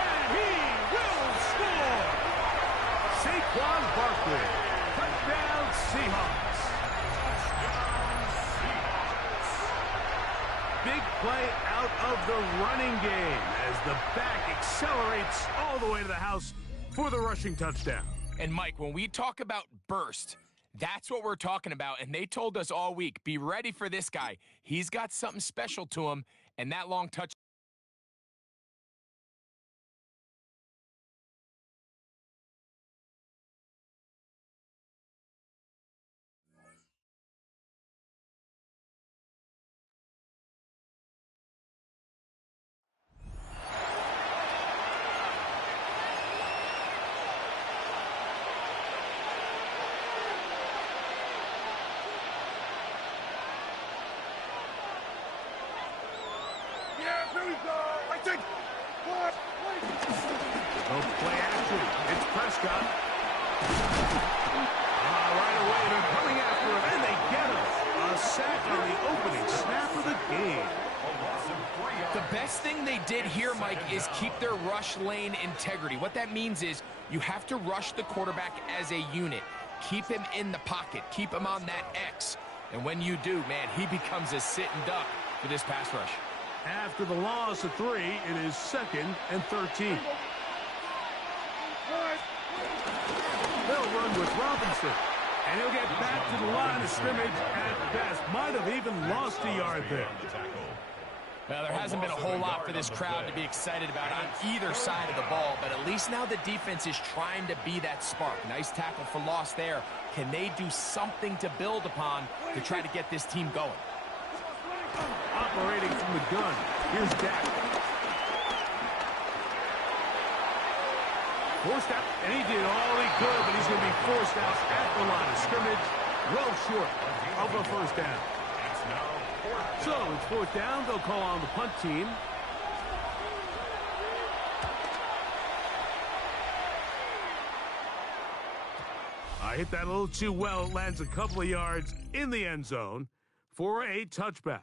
And he will score! Saquon Barkley. Touchdown, Seahawks. Big play out of the running game as the back accelerates all the way to the house for the rushing touchdown. And, Mike, when we talk about burst, that's what we're talking about. And they told us all week, be ready for this guy. He's got something special to him, and that long touch. No play action. It's Prescott. Right away, they're coming after him, and they get him. A sack on the opening snap of the game. The best thing they did here, Mike, is keep their rush lane integrity. What that means is you have to rush the quarterback as a unit. Keep him in the pocket. Keep him on that X. And when you do, man, he becomes a sitting duck for this pass rush. After the loss of 3, it is 2nd and 13. They'll run with Robinson. And he'll get back to the line of scrimmage at best. Might have even lost a yard there. Well, there hasn't been a whole lot for this crowd to be excited about on either side of the ball, but at least now the defense is trying to be that spark. Nice tackle for loss there. Can they do something to build upon to try to get this team going? Operating from the gun, here's Dak. Forced out, and he did all he could, but he's going to be forced out at the line of scrimmage, well short of a first down. So it's fourth down. They'll call on the punt team. Hit that a little too well. It lands a couple of yards in the end zone for a touchback.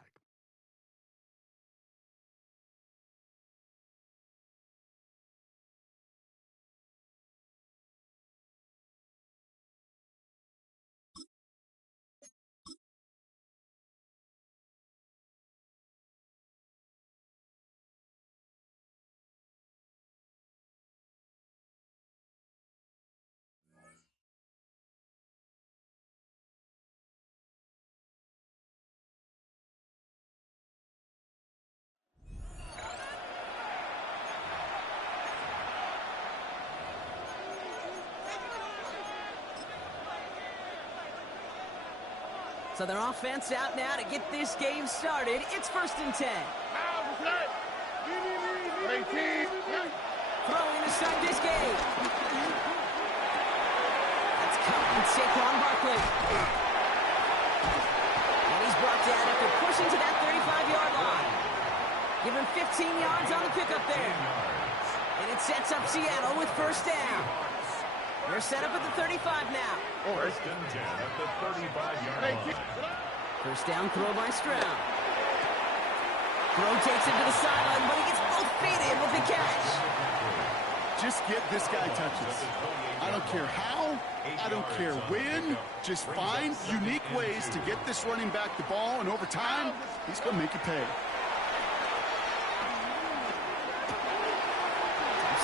So their offense out now to get this game started. It's 1st and 10. Throwing to start this game. That's caught on Saquon Barkley. And he's brought down after pushing to that 35-yard line. Give him 15 yards on the pickup there. And it sets up Seattle with first down. They're set up at the 35 now. First and 10 at the 35-yard line. First down throw by Stroud. Throw takes him to the sideline, but he gets both feet in with the catch. Just get this guy touches. I don't care how, I don't care when. Just find unique ways to get this running back the ball, and over time, he's going to make it pay.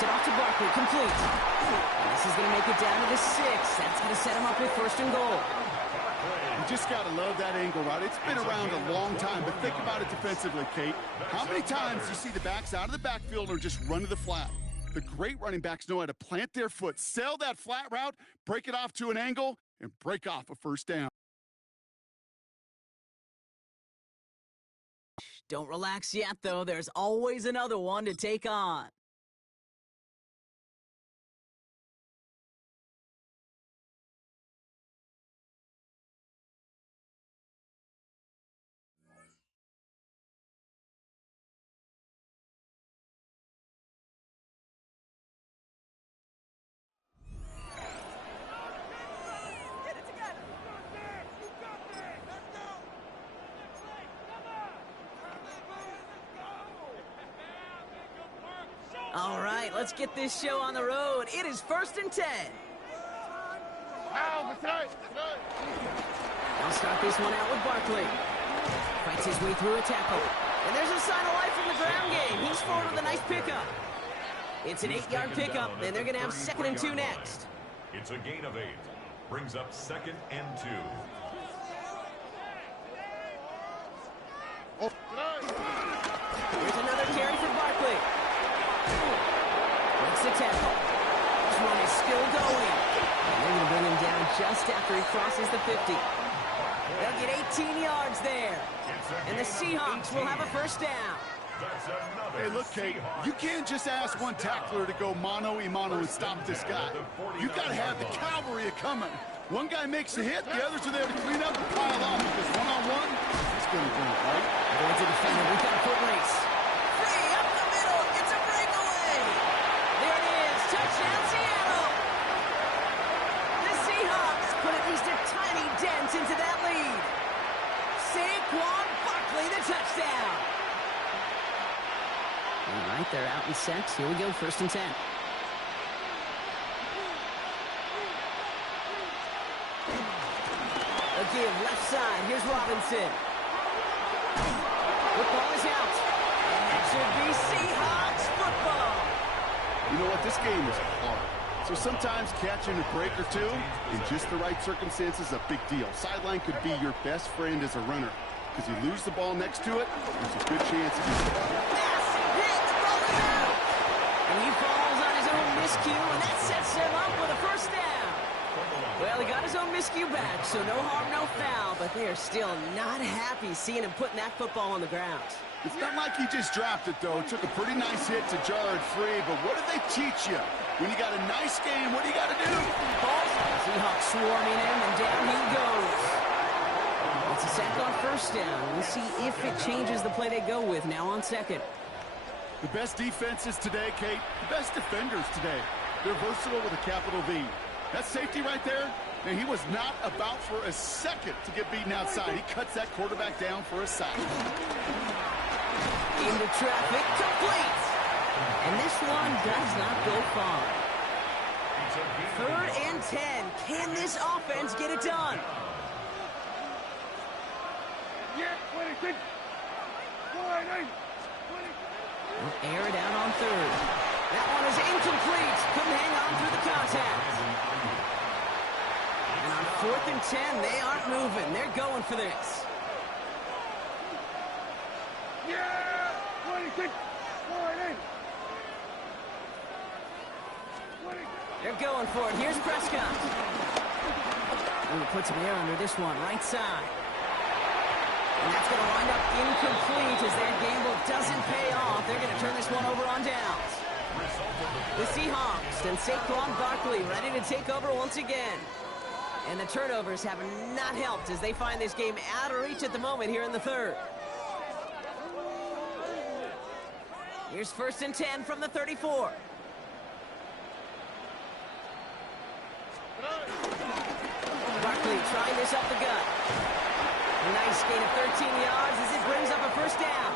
Taps it off to Barkley, complete. And this is going to make it down to the 6. That's going to set him up with 1st and goal. You just got to love that angle, right? It's been around a long time, but think about it defensively, Kate. How many times do you see the backs out of the backfield or just run to the flat? The great running backs know how to plant their foot, sell that flat route, break it off to an angle, and break off a first down. Don't relax yet, though. There's always another one to take on. All right, let's get this show on the road. It is 1st and 10. I'll start this one out with Barkley. Fights his way through a tackle. And there's a sign of life from the ground game. He's forward with a nice pickup. It's an 8-yard pickup, and they're going to have 2nd and 2 next. It's a gain of 8. Brings up 2nd and 2. Here's another carry for Barkley. Breaks the tackle. This one is still going. And they're going to bring him down just after he crosses the 50. They'll get 18 yards there. And the Seahawks will have a first down. Hey, look, Kate, you can't just ask one tackler to go mano-a-mano and stop this guy. You got to have the cavalry coming. One guy makes a hit, the others are there to clean up and pile on, because one-on-one, he's going to win, right? Going to defend it. We've got a foot race. Free up the middle. It's a breakaway. There it is. Touchdown, Seattle. The Seahawks put at least a tiny dent into that lead. Saquon Barkley, the touchdown. All right, they're out in sets. Here we go, 1st and 10. A give left side. Here's Robinson. Football is out. And it should be Seahawks football. You know what? This game is hard. So sometimes catching a break or two in just the right circumstances is a big deal. Sideline could be your best friend as a runner. Because you lose the ball next to it, there's a good chance you can. Massive hit. The ball is out. And he falls on his own miscue, and that sets him up with a first down. Well, he got his own miscue. rescue back, so no harm, no foul, but they are still not happy seeing him putting that football on the ground. It's not like he just dropped it, though. It took a pretty nice hit to jar it free, but what do they teach you? When you got a nice game, what do you got to do? Seahawks swarming him, and down he goes. It's a sack on first down. We'll see if it changes the play they go with now on second. The best defenses today, Kate, the best defenders today, they're versatile with a capital V. That safety right there, and he was not about for a second to get beaten outside. He cuts that quarterback down for a sack. Into traffic, complete. And this one does not go far. 3rd and 10. Can this offense get it done? Air it out on 3rd. That one is incomplete. Couldn't hang on through the contact. And on 4th and 10, they aren't moving. They're going for this. They're going for it. Here's Prescott. Ooh, puts some air under this one, right side. And that's going to wind up incomplete as their gamble doesn't pay off. They're going to turn this one over on downs. The Seahawks and Saquon Barkley ready to take over once again. And the turnovers have not helped as they find this game out of reach at the moment here in the 3rd. Here's 1st and 10 from the 34. Barkley trying this up the gut. A nice gain of 13 yards as it brings up a first down.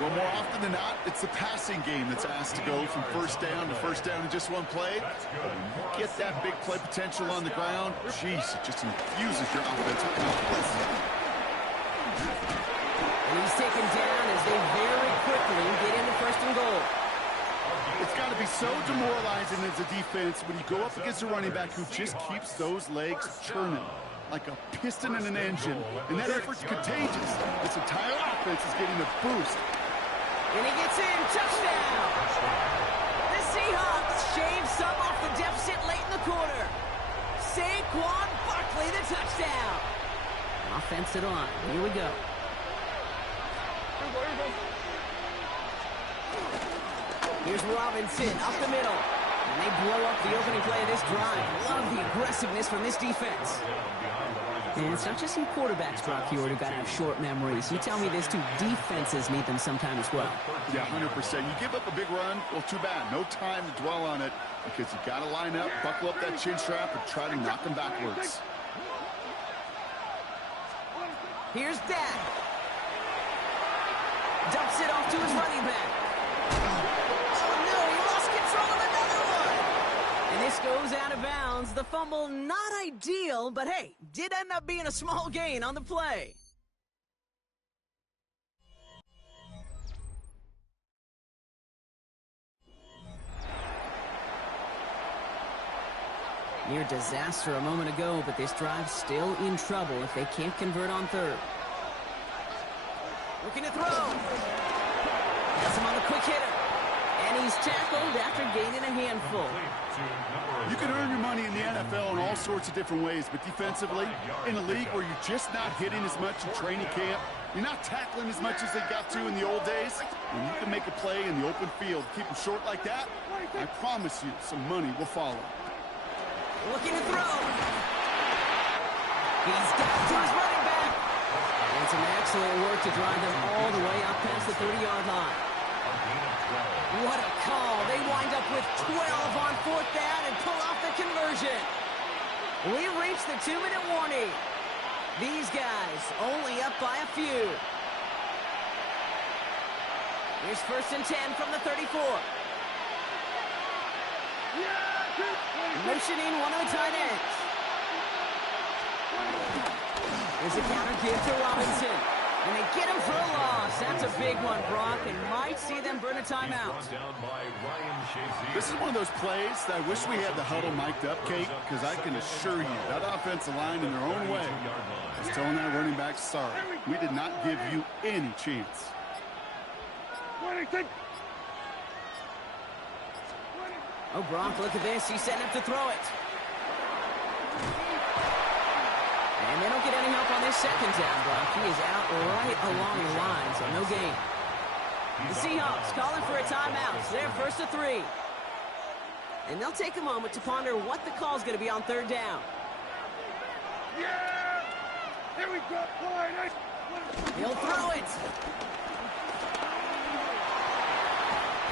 Well, more often than not, it's the passing game that's asked to go from first down in just one play. But when you get that big play potential on the ground, jeez, it just infuses your offense with confidence. And he's taken down as they very quickly get into 1st and goal. It's got to be so demoralizing as a defense when you go up against a running back who just keeps those legs churning like a piston in an engine, and that effort's contagious. This entire offense is getting a boost. And he gets in, touchdown! The Seahawks shave some off the deficit late in the quarter. Saquon Barkley, the touchdown. Offensive line, here we go. Here's Robinson up the middle. And they blow up the opening play of this drive. Love the aggressiveness from this defense. And it's not just some quarterbacks, Brock Huard, who got to have short memories. You tell me this too, defenses need them sometime as well. Yeah, 100%. You give up a big run, well, too bad. No time to dwell on it because you got to line up, buckle up that chin strap, and try to knock them backwards. Here's Dak. Dumps it off to his running back. Oh, no, he lost control of another one. And this goes out of bounds. The fumble, not ideal, but hey, did end up being a small gain on the play. Near disaster a moment ago, but this drive's still in trouble if they can't convert on 3rd. Looking to throw. Has him on the quick hitter. And he's tackled after gaining a handful. You can earn your money in the NFL in all sorts of different ways, but defensively, in a league where you're just not hitting as much in training camp, you're not tackling as much as they got to in the old days, when you can make a play in the open field, keep them short like that, I promise you some money will follow. Looking to throw. He's got to his running back. And some excellent work to drive them all the way up past the 30-yard line. What a call. They wind up with 12 on 4th down and pull off the conversion. We've reached the 2-minute warning. These guys only up by a few. Here's 1st and 10 from the 34. Motioning one of the tight ends. There's a counter give to Robinson. And they get him for a loss. That's a big one, Brock, and might see them burn a timeout. This is one of those plays that I wish we had the huddle mic'd up, Kate, because I can assure you that offensive line in their own way is telling that running back, sorry, we did not give you any chance. Oh, Brock, look at this. He's setting up to throw it. And they don't get any help on this second down, Brock. He is out right along the line, so no gain. The Seahawks calling for a timeout. So they're first to 3. And they'll take a moment to ponder what the call is going to be on third down. Yeah! Here we go! He'll throw it.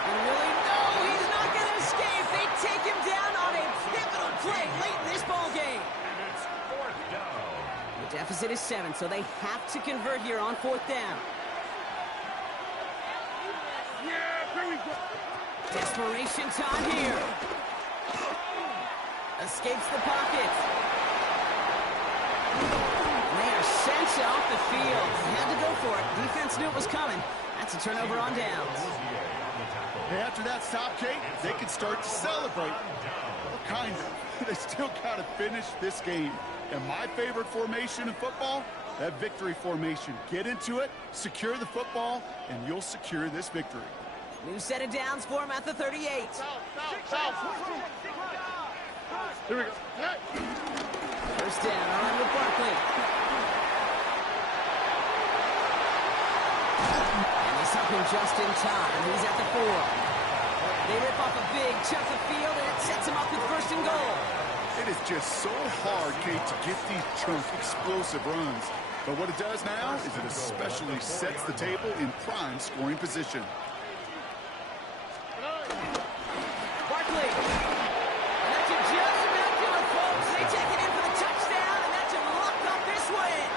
And really, no, he's not going to escape. They take him down on a pivotal play late in this ball game. And it's fourth down. The deficit is 7, so they have to convert here on fourth down. Yeah, here we go! Desperation time here. Escapes the pocket. And they are sent off the field. Had to go for it. Defense knew it was coming. That's a turnover on downs. Hey, after that stop, Kate, they can start to celebrate. Well, kind of. They still got to finish this game. And my favorite formation in football, that victory formation. Get into it, secure the football, and you'll secure this victory. New set of downs for him at the 38. Here we go. First down, on with Barkley. And they stop him just in time. He's at the 4. They rip off a big chunk of field, and it sets him up with first and goal. It is just so hard, Kate, to get these chunk, explosive runs. But what it does now is it especially sets the table in prime scoring position. Barkley. And that should just about do it, folks. They take it in for the touchdown, and that should lock up this win.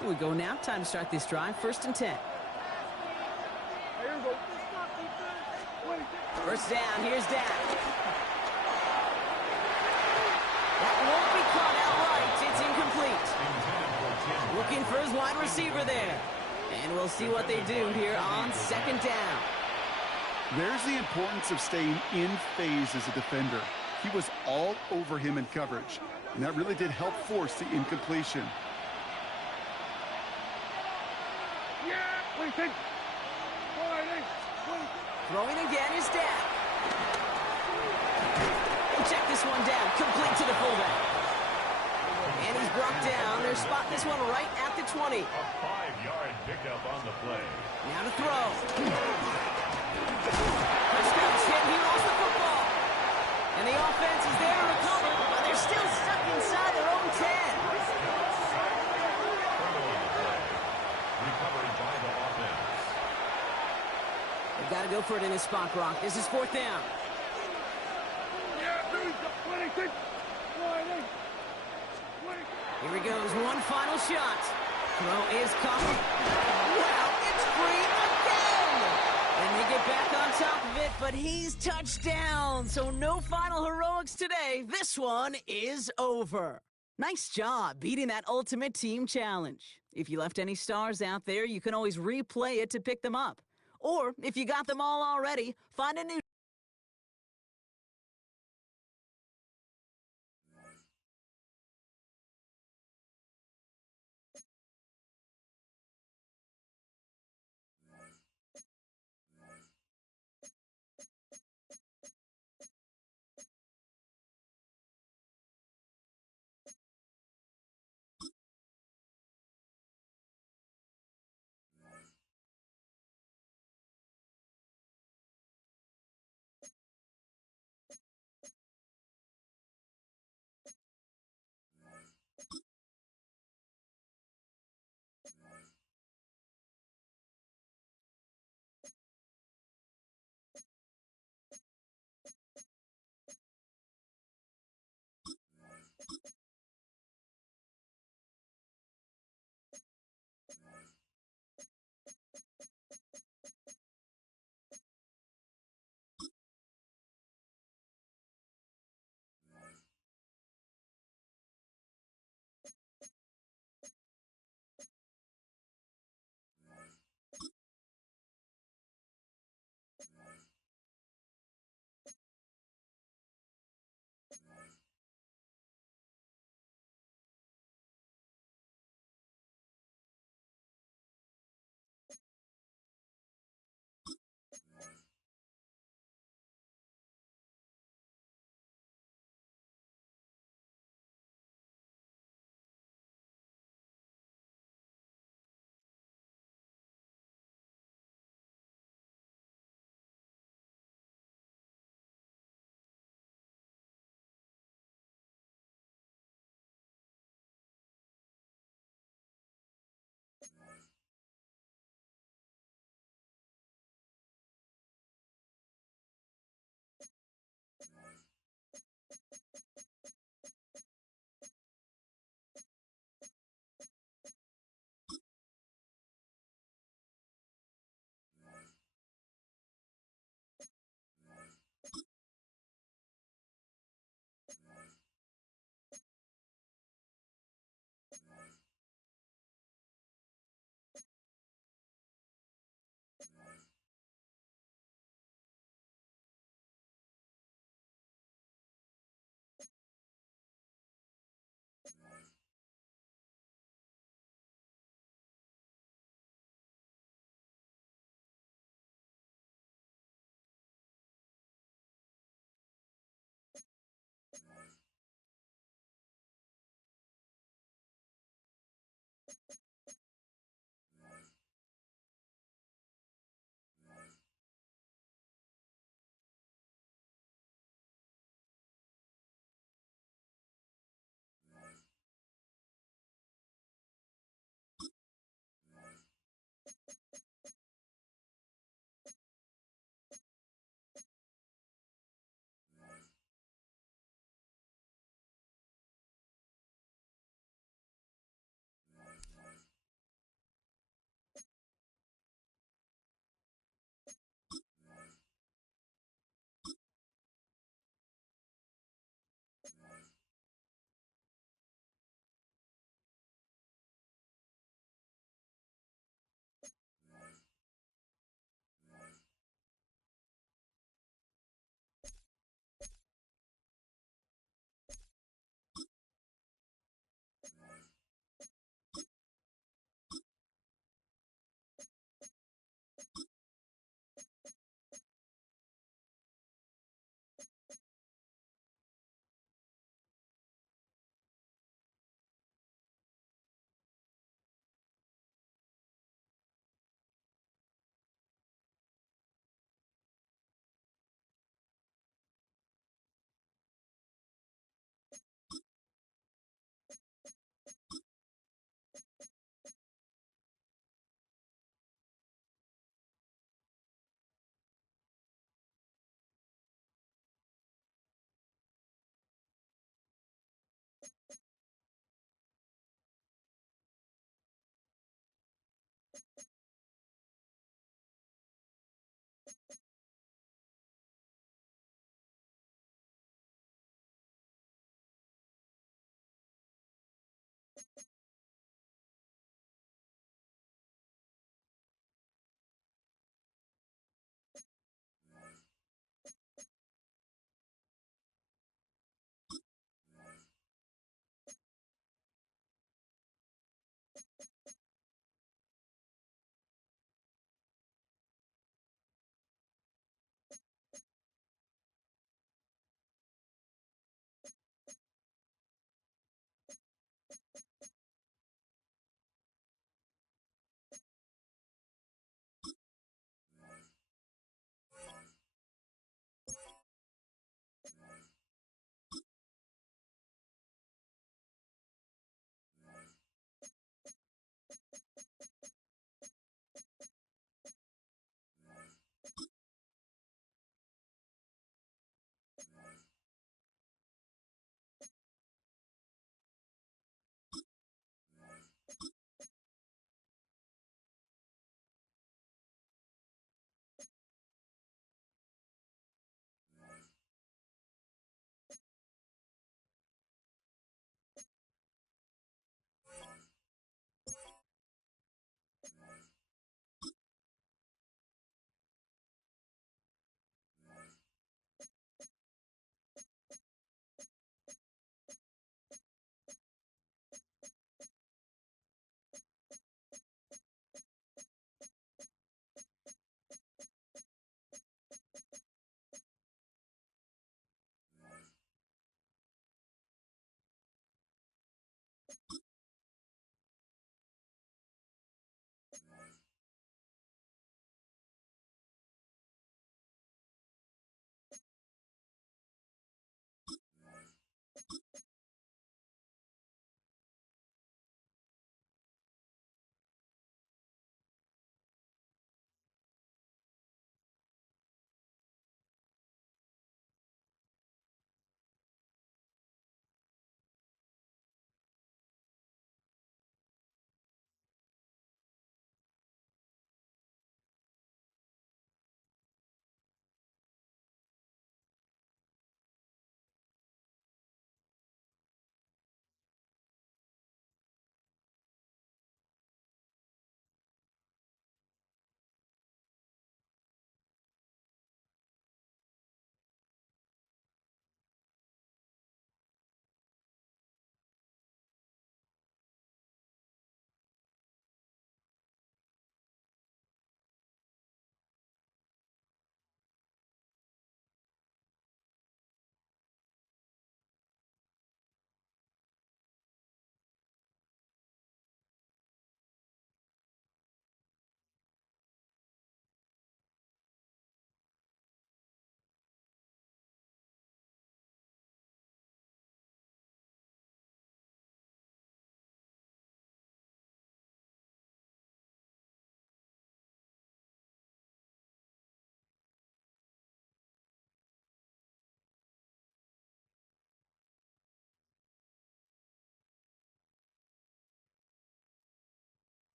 Here we go now. Time to start this drive. First and 10. First down. Here's Dak. That won't be caught outright. It's incomplete. Looking for his wide receiver there. And we'll see what they do here on second down. There's the importance of staying in phase as a defender. He was all over him in coverage, and that really did help force the incompletion. Throwing again is Dak. Check this one down. Complete to the fullback. And he's brought down. They're spotting this one right at the 20. A 5-yard pickup on the play. Now to throw. Prescott's hit. He lost the football. And the offense is there to recover, but they're still stuck inside their own 10. Recovered by the offense. They've got to go for it in this spot, Brock. This is fourth down. Here he goes. One final shot. Throw is coming. Wow, it's free again. And they get back on top of it, but he's touchdown. So no final heroics today. This one is over. Nice job beating that Ultimate Team Challenge. If you left any stars out there, you can always replay it to pick them up. Or if you got them all already, find a new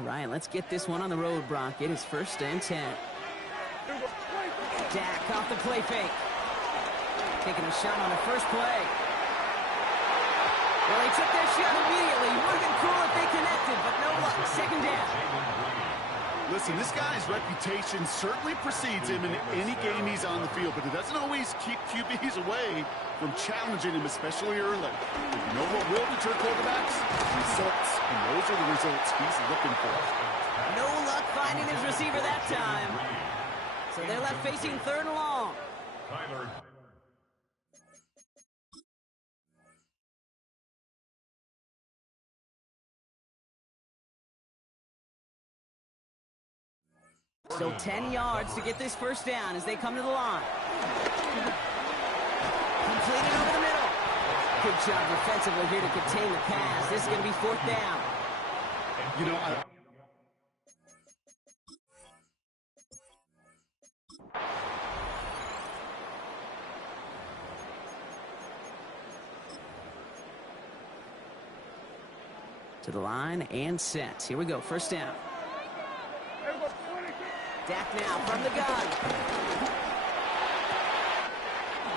right, let's get this one on the road, Brock. It is 1st and 10. Dak off the play fake. Taking a shot on the first play. Well, they took their shot immediately. Would have been cool if they connected, but no luck. 2nd down. Listen, this guy's reputation certainly precedes him in any game he's on the field, but it doesn't always keep QBs away from challenging him, especially early. But you know what will deter quarterbacks? Results, and those are the results he's looking for. No luck finding his receiver that time. So they're left facing 3rd and long. Tyler. So 10 yards to get this 1st down as they come to the line. Completed over the middle. Good job defensively here to contain the pass. This is going to be 4th down. You know, To the line and set. Here we go. 1st down. Dak now from the gun.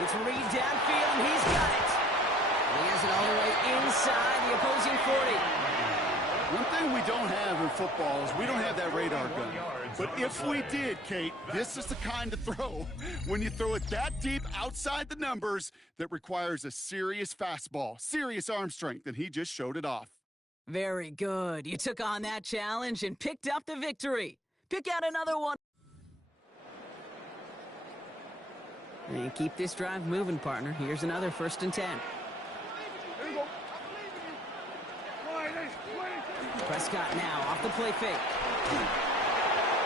It's Reed downfield, and he's got it. He has it all the way inside the opposing 40. One thing we don't have in football is we don't have that radar gun. But if we did, Kate, this is the kind of throw, when you throw it that deep outside the numbers, that requires a serious fastball, serious arm strength, and he just showed it off. Very good. You took on that challenge and picked up the victory. Pick out another one. And keep this drive moving, partner. Here's another 1st and 10. Prescott now off the play fake.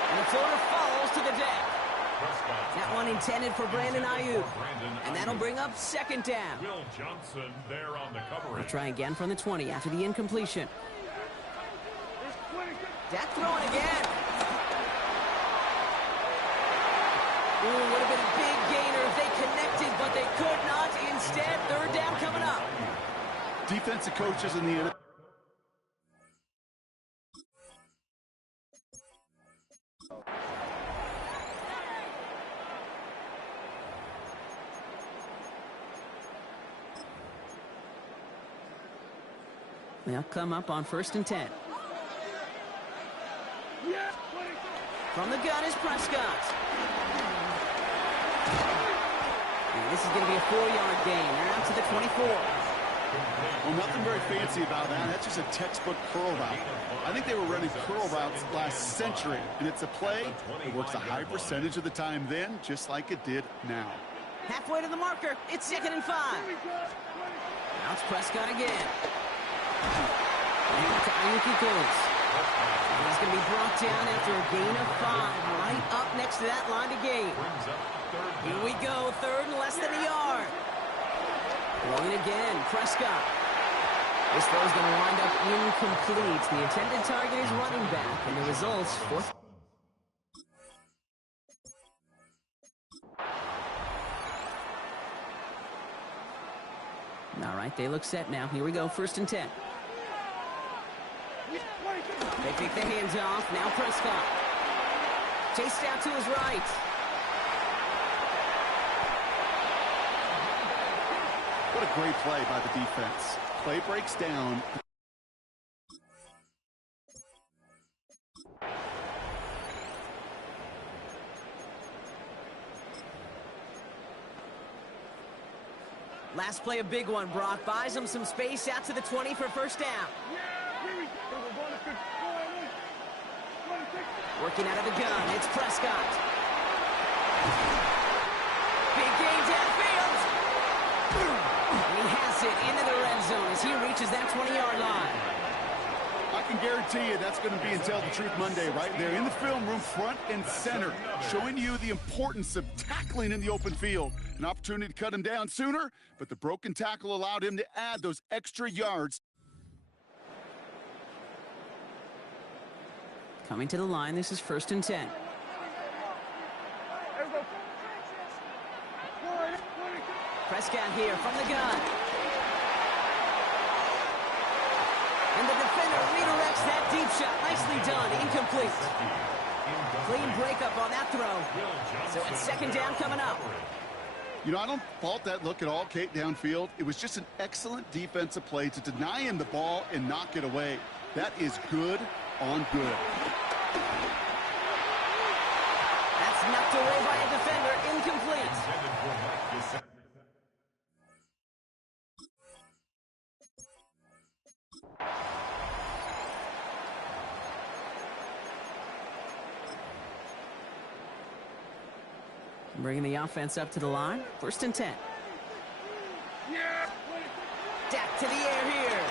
And the floater falls to the deck. That one intended for Brandon Ayuk. And that'll bring up 2nd down. Will Johnson there on the coverage. We'll try again from the 20 after the incompletion. Dak throwing again. Ooh, would have been a big gainer if they connected, but they could not. Instead, 3rd down coming up. Defensive coaches in the They'll come up on 1st and 10. From the gun is Prescott. And this is going to be a 4-yard gain. They're out to the 24. Well, nothing very fancy about that. That's just a textbook curl route. I think they were running curl routes last century, and it's a play that works a high percentage of the time then, just like it did now. Halfway to the marker. It's 2nd and 5. Now it's Prescott again. And to Ayuk he goes. He's going to be brought down after a gain of 5, right up next to that line to gain. Here we go, 3rd and less than a yard. Throwing again, Prescott. This throw is going to wind up incomplete. The intended target is running back, and the results 4th. All right, they look set now. Here we go, 1st and 10. They take the hands off. Now Prescott. Chased out to his right. What a great play by the defense. Play breaks down. Last play, a big one, Brock. Buys him some space out to the 20 for 1st down. Working out of the gun, it's Prescott. Big gain downfield. And he has it into the red zone as he reaches that 20-yard line. I can guarantee you that's going to be in Tell the Truth Monday right there in the film room, front and center, showing you the importance of tackling in the open field. An opportunity to cut him down sooner, but the broken tackle allowed him to add those extra yards. Coming to the line, this is 1st and 10. Prescott here from the gun. And the defender redirects that deep shot. Nicely done. Incomplete. Clean breakup on that throw. So it's second down coming up. You know, I don't fault that look at all, Kate, downfield. It was just an excellent defensive play to deny him the ball and knock it away. That is good on good. That's knocked away by a defender. Incomplete. Bringing the offense up to the line. First and 10. Dak to the air here.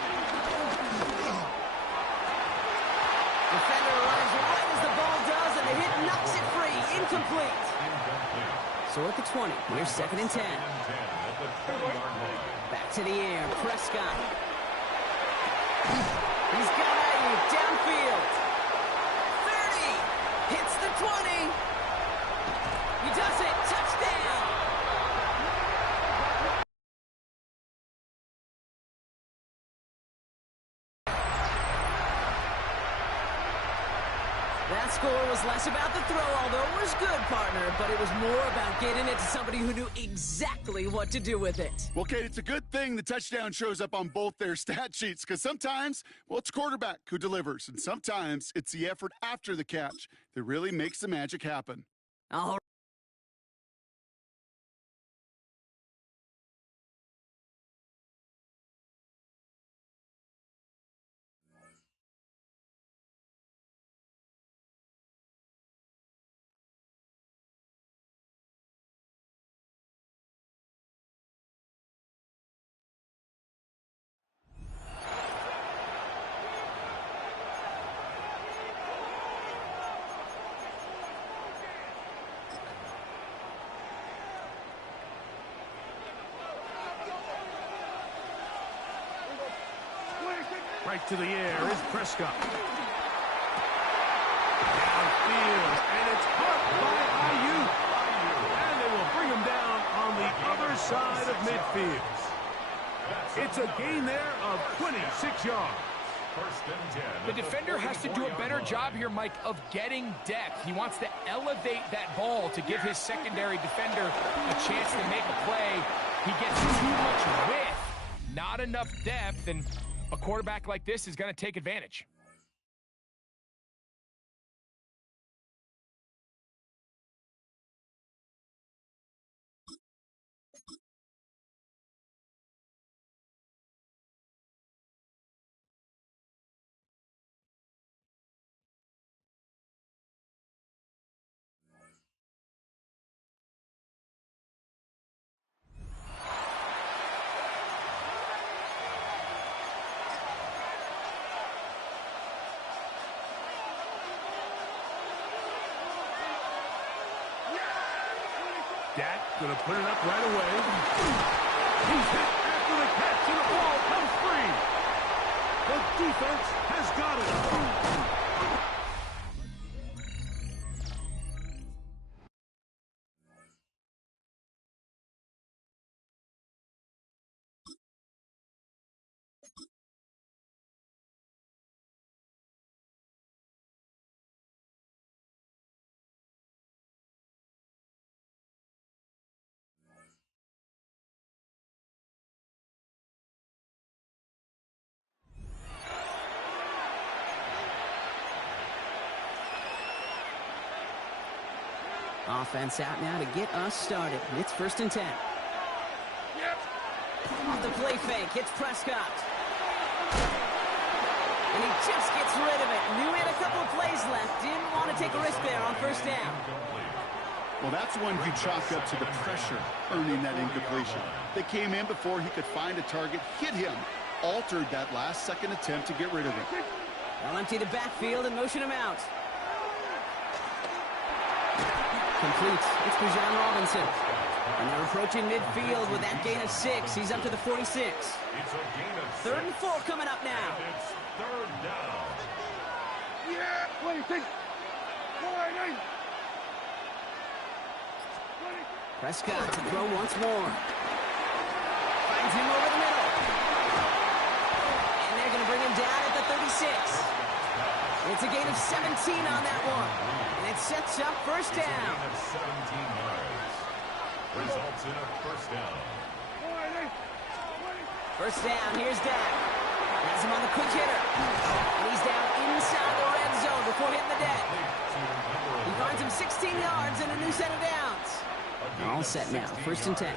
Defender arrives right as the ball does, and the hit knocks it free. Incomplete. So at the 20, here's second and 10. Back to the air. Prescott. He's got Ayuk downfield. 30. Hits the 20. He does it. Touchdown. That score was less about the throw, although it was good, partner, but it was more about getting it to somebody who knew exactly what to do with it. Well, Kate, it's a good thing the touchdown shows up on both their stat sheets, because sometimes, well, it's quarterback who delivers, and sometimes it's the effort after the catch that really makes the magic happen. All right. Right to the air is Prescott. Downfield, and it's caught by Ayuk. And they will bring him down on the other side of midfield. It's a gain there of 26 yards. The defender has to do a better job here, Mike, of getting depth. He wants to elevate that ball to give his secondary defender a chance to make a play. He gets too much width, not enough depth, and a quarterback like this is going to take advantage. Dak going to put it up right away. He's hit after the catch, and the ball comes free. The defense has got it. Offense out now to get us started. It's first and 10. Off the play fake, it's Prescott. And he just gets rid of it. Knew he had a couple of plays left. Didn't want to take a risk there on first down. Well, that's one you chalk up to the pressure earning that incompletion. They came in before he could find a target, hit him, altered that last-second attempt to get rid of it. They'll empty the backfield and motion him out. Complete. It's Bijan Robinson. And they're approaching midfield with that gain of 6. He's up to the 46. Third and 4 coming up now. It's third down. Prescott to throw once more. Finds him over the middle. And they're going to bring him down at the 36. It's a gain of 17 on that one. And it sets up first down. A gain of 17 yards. Results in a first down. First down, here's Dak. Has him on the quick hitter. And he's down inside the red zone before hitting the deck. He finds him 16 yards and a new set of downs. All set now, first and 10.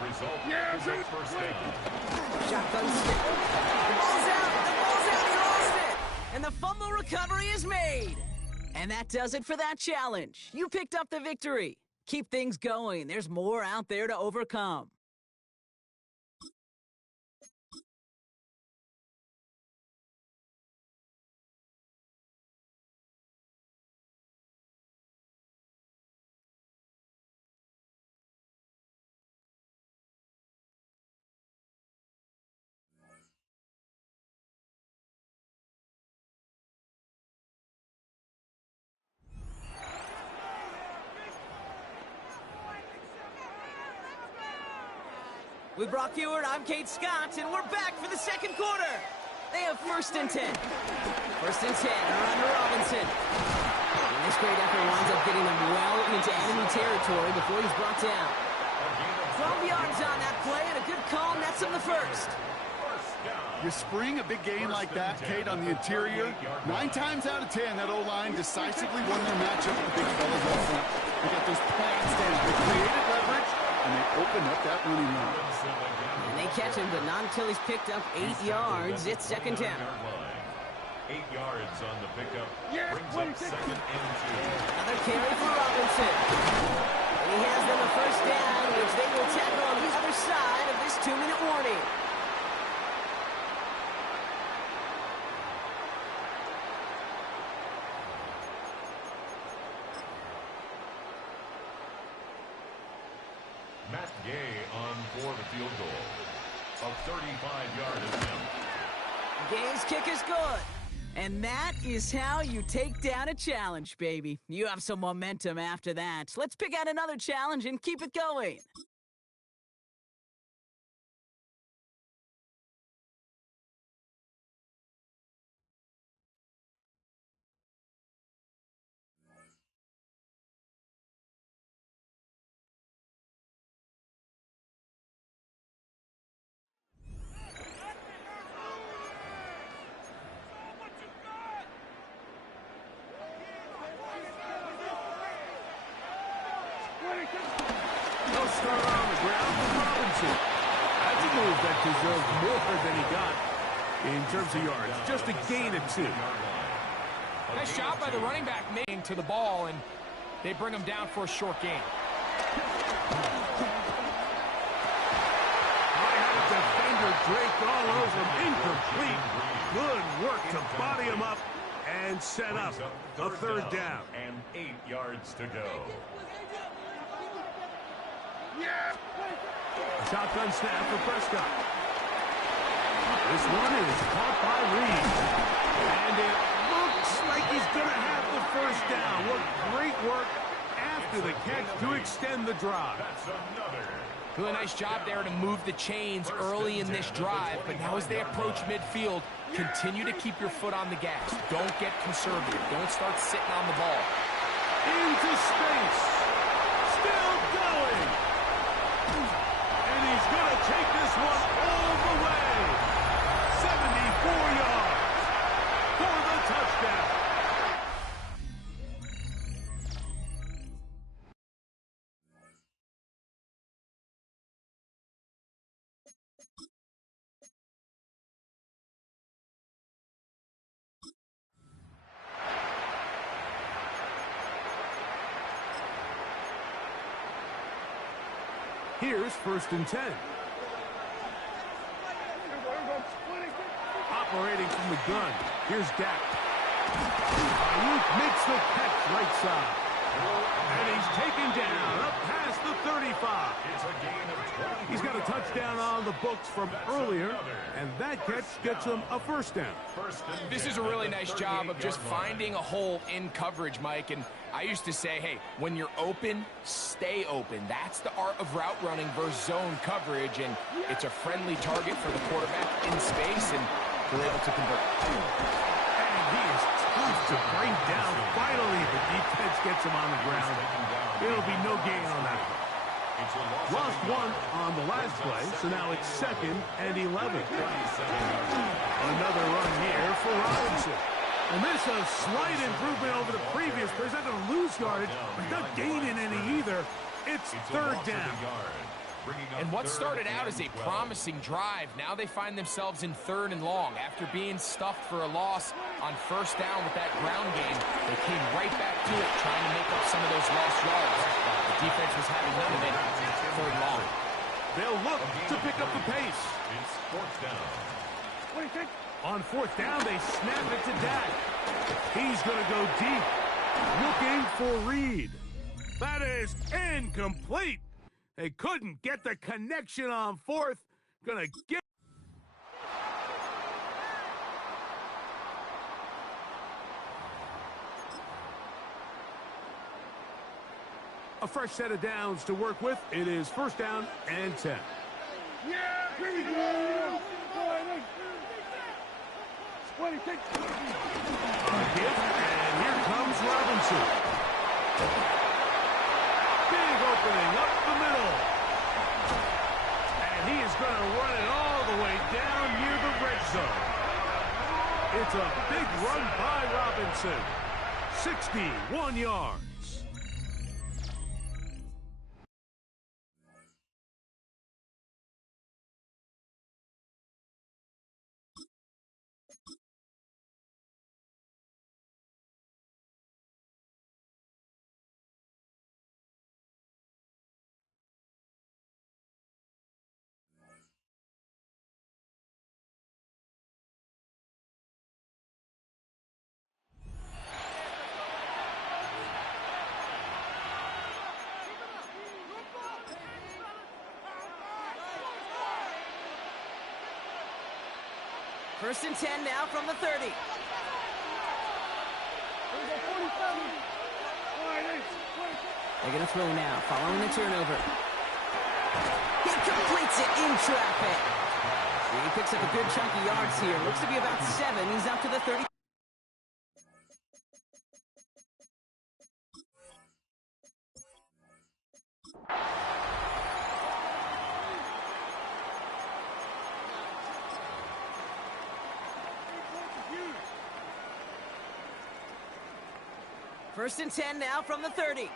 Result is a first down. Shotgun snap. The ball's out, he lost it. And the fumble recovery is made. And that does it for that challenge. You picked up the victory. Keep things going. There's more out there to overcome. With Brock Ewart, I'm Kate Scott, and we're back for the second quarter. They have first and 10. First and 10, around Robinson. And this great effort winds up getting them well into enemy territory before he's brought down. 12 yards on that play, and a good call nets him the first. You spring a big game like that, Kate, on the interior, 9 times out of 10, that O-line decisively won their matchup with the big fellas up front. They got those pads down. They created leverage, and they opened up that running line. And they catch him, but not until he's picked up 8 yards. It's second down. 8 yards on the pickup. Brings up second and 2. Another carry for Robinson. And he has them a first down, which they will tackle on the other side of this 2-minute warning. Matt Gay on for the field goal. A 35-yard attempt. Gay's kick is good. And that is how you take down a challenge, baby. You have some momentum after that. Let's pick out another challenge and keep it going. They'll start on the ground for Robinson. That's a move that deserves more than he got in terms of yards. Just a gain of 2. Nice job by the running back making to the ball, and they bring him down for a short gain. I had a defender draped all over him. Incomplete. Good work to body him up and set up a third down. And 8 yards to go. Shotgun snap for Prescott. This one is caught by Reed. And it looks like he's going to have the first down. What great work after the catch to extend the drive. That's another. Really nice job there to move the chains early in this drive, but now as they approach midfield, continue to keep your foot on the gas. Don't get conservative. Don't start sitting on the ball. Into space. Still going. And he's going to take this one all the way. 74 yards for the touchdown. Here's first and 10. Operating from the gun. Here's Dak. Ayuk makes the catch right side. And he's taken down up past the 35. It's a gain of 20. He's got a touchdown on the books from earlier, and that catch gets him a first down. This is a really nice job of just finding a hole in coverage, Mike. And I used to say, hey, when you're open, stay open. That's the art of route running versus zone coverage, and it's a friendly target for the quarterback in space, and They're able to convert. And he is tough to bring down. Finally, the defense gets him on the ground. It'll be no gain on that play. Lost one on the last play, so now it's 2nd and 11. Another run here for Robinson. And this a slight improvement over the previous. They're not going to lose yardage, but not gaining any either. It's 3rd down. And what started out as a promising drive, now they find themselves in 3rd and long. After being stuffed for a loss on 1st down with that ground game, they came right back to it, trying to make up some of those lost yards. The defense was having none of it. 3rd long. They'll look to pick up the pace. It's 4th down. On 4th down, they snap it to Dak. He's going to go deep. Looking for Reed. That is incomplete. They couldn't get the connection on 4th. Gonna get... A fresh set of downs to work with. It is 1st down and 10. Yeah, here we go. A gift, and here comes Robinson. Big opening up the middle. And he is going to run it all the way down near the red zone. It's a big run by Robinson. 61 yards. First and 10 now from the 30. They're going to throw now, following the turnover. He completes it in traffic. He picks up a good chunk of yards here. Looks to be about 7. He's up to the 30. First and 10 now from the 30.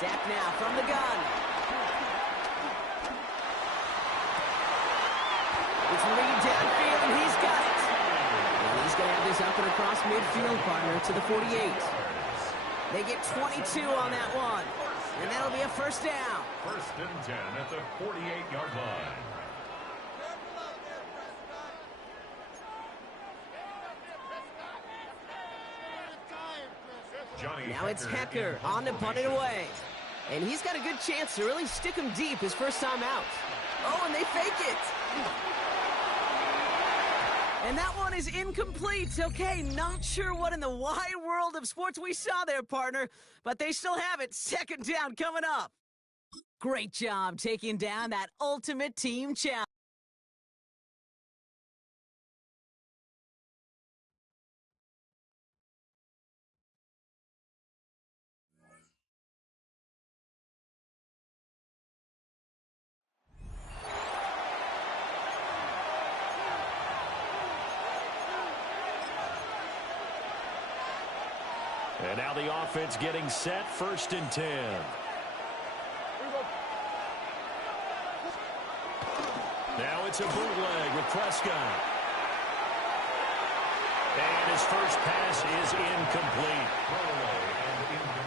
Dak now from the gun. It's Reed downfield, and he's got it. And he's going to have this up and across midfield, partner, to the 48. They get 22 on that one, and that'll be a 1st down. 1st and 10 at the 48-yard line. Now it's Hecker on to punt it away. And he's got a good chance to really stick him deep his first time out. Oh, and they fake it. And that one is incomplete. Okay, not sure what in the wide world of sports we saw there, partner. But they still have it. 2nd down coming up. Great job taking down that ultimate team challenge. And now the offense getting set, 1st and 10. Now it's a bootleg with Prescott. And his first pass is incomplete.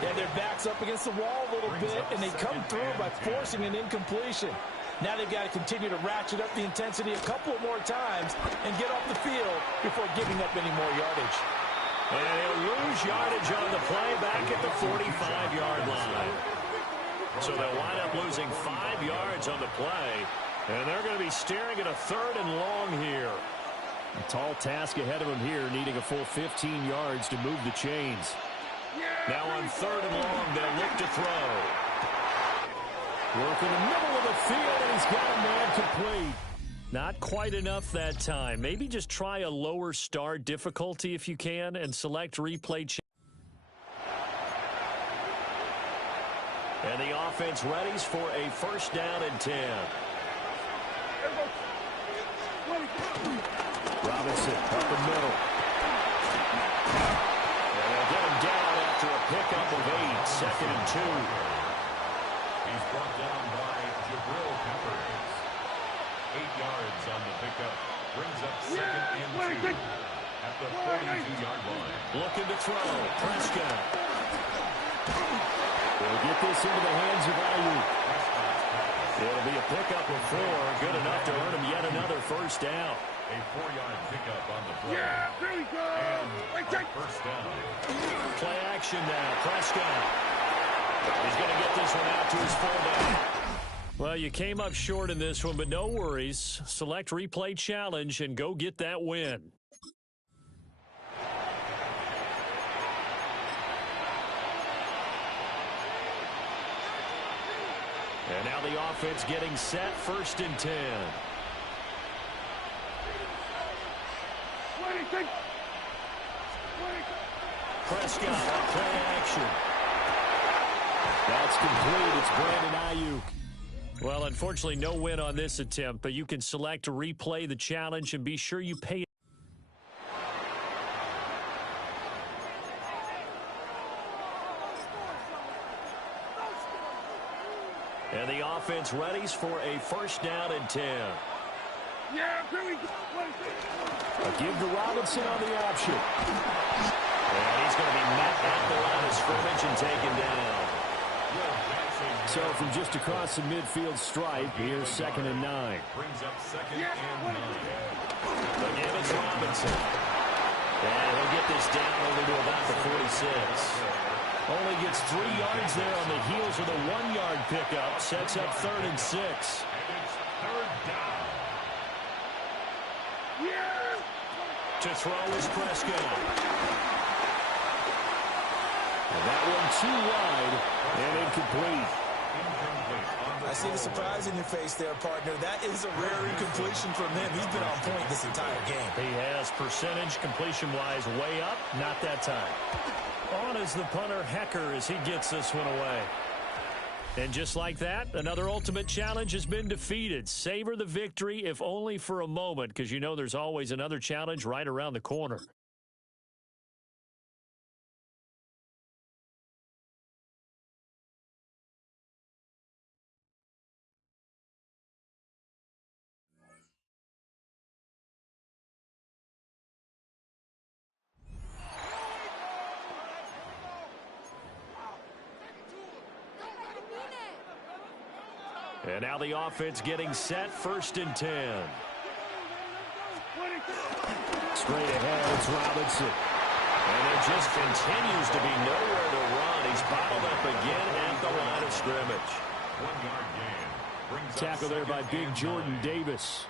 Yeah, their back's up against the wall a little bit, and they come through by forcing an incompletion. Now they've got to continue to ratchet up the intensity a couple more times and get off the field before giving up any more yardage. And he'll lose yardage on the play back at the 45-yard line. So they'll wind up losing 5 yards on the play. And they're going to be staring at a 3rd and long here. A tall task ahead of them here, needing a full 15 yards to move the chains. Now on 3rd and long, they'll look to throw. Work in the middle of the field, and he's got a man complete. Not quite enough that time. Maybe just try a lower star difficulty if you can and select replay. And the offense readies for a first down and 10. Robinson up the middle. And they'll get him down after a pickup of 8, second and 2. He's brought down by Jabril Peppers. 8 yards on the pickup. Brings up second and 2 at the 42-yard line. Looking to throw. Prescott. They'll get this into the hands of Ayuk. It'll be a pickup of 4. Good enough to earn him yet another first down. A 4-yard pickup on the play. Yeah, there we go. And first down. Play action now. Prescott. He's going to get this one out to his fullback. Well, you came up short in this one, but no worries. Select replay challenge and go get that win. And now the offense getting set, first and 10. Prescott on play action. That's complete. It's Brandon Ayuk. Well, unfortunately, no win on this attempt, but you can select to replay the challenge and be sure you pay. And the offense readies for a first down and 10. Yeah, here we go. A give to Robinson on the option. And he's going to be met at the line of scrimmage and taken down. So from just across the midfield stripe, here's second and 9. Brings up second and 9. Again, it's Robinson. And he'll get this down over to about the 46. Only gets 3 yards there on the heels of the 1-yard pickup. Sets up third and 6. And it's third down. To throw is Prescott. And that one too wide and incomplete. I see the surprise in your face there, partner. That is a rare incompletion from him. He's been on point this entire game. He has percentage completion-wise way up. Not that time. On is the punter Hecker as he gets this one away. And just like that, another ultimate challenge has been defeated. Savor the victory, if only for a moment, because you know there's always another challenge right around the corner. And now the offense getting set, first and 10. Straight ahead, it's Robinson. And there just continues to be nowhere to run. He's bottled up again at the line of scrimmage. 1-yard gain. Tackle there by Big Jordan Davis.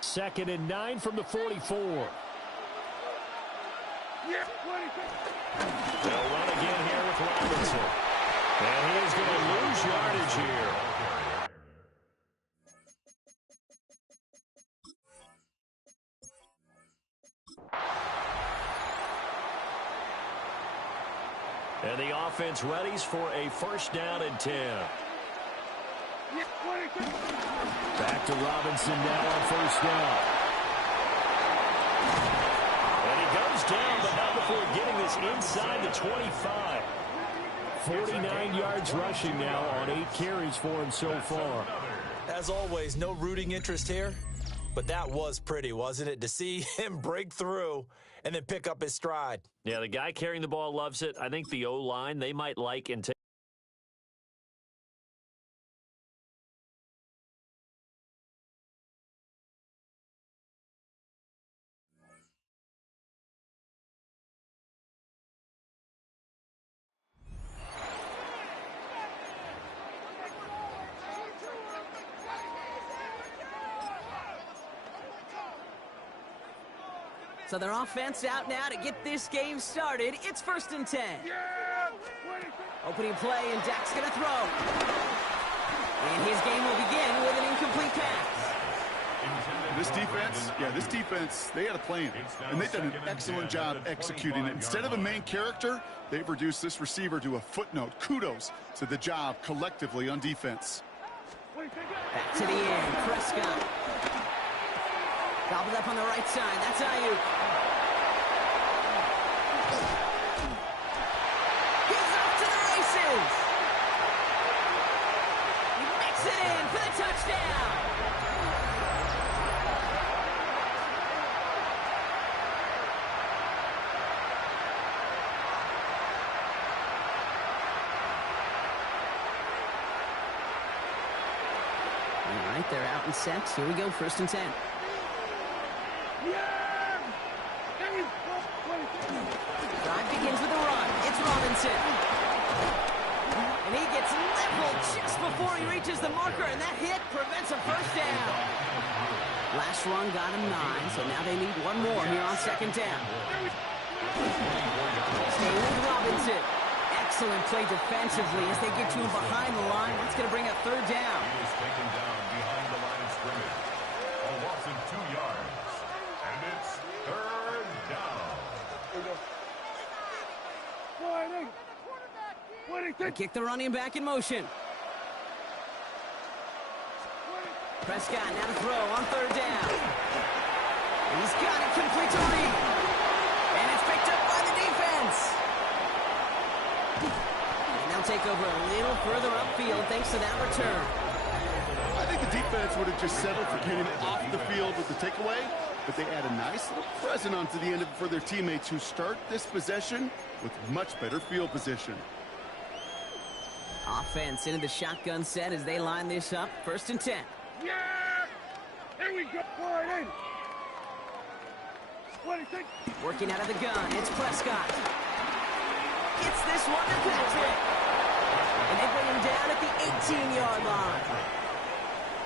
Second and 9 from the 44. They'll run again here with Robinson. And he is going to lose yardage here. And the offense readies for a first down and 10. Back to Robinson now on first down. And he goes down, but not before getting this inside the 25. 49 yards rushing now on 8 carries for him so far. As always, no rooting interest here, but that was pretty, wasn't it? To see him break through and then pick up his stride. Yeah, the guy carrying the ball loves it. I think the O-line, they might like and take. So their offense out now to get this game started. It's first and 10. Opening play, and Dak's going to throw. And his game will begin with an incomplete pass. This defense, they had a plan, and they've done an excellent job executing it. Instead of a main character, they've reduced this receiver to a footnote. Kudos to the job collectively on defense. Back to the air, Prescott. Gobbled up on the right side, that's Ayuk. He's off to the races! He makes it in for the touchdown! All right, they're out and set. Here we go, 1st and 10. Drive begins with a run. It's Robinson. And he gets leveled just before he reaches the marker, and that hit prevents a first down. Last run got him 9, so now they need one more here on 2nd down. Stay with Robinson. Excellent play defensively as they get to him behind the line. That's going to bring up 3rd down. He is taken down behind the line of scrimmage. A loss of 2 yards. And it's 3rd down. They kick the running back in motion. Prescott now to throw on 3rd down. He's got it complete to Reed. And it's picked up by the defense. And they'll take over a little further upfield thanks to that return. I think the defense would have just settled for getting off the field with the takeaway, but they add a nice little present onto the end of it for their teammates who start this possession with much better field position. Offense into the shotgun set as they line this up. 1st and 10. Yeah! Here we go. Working out of the gun, it's Prescott. Gets this one to Patrick. And they bring him down at the 18-yard line.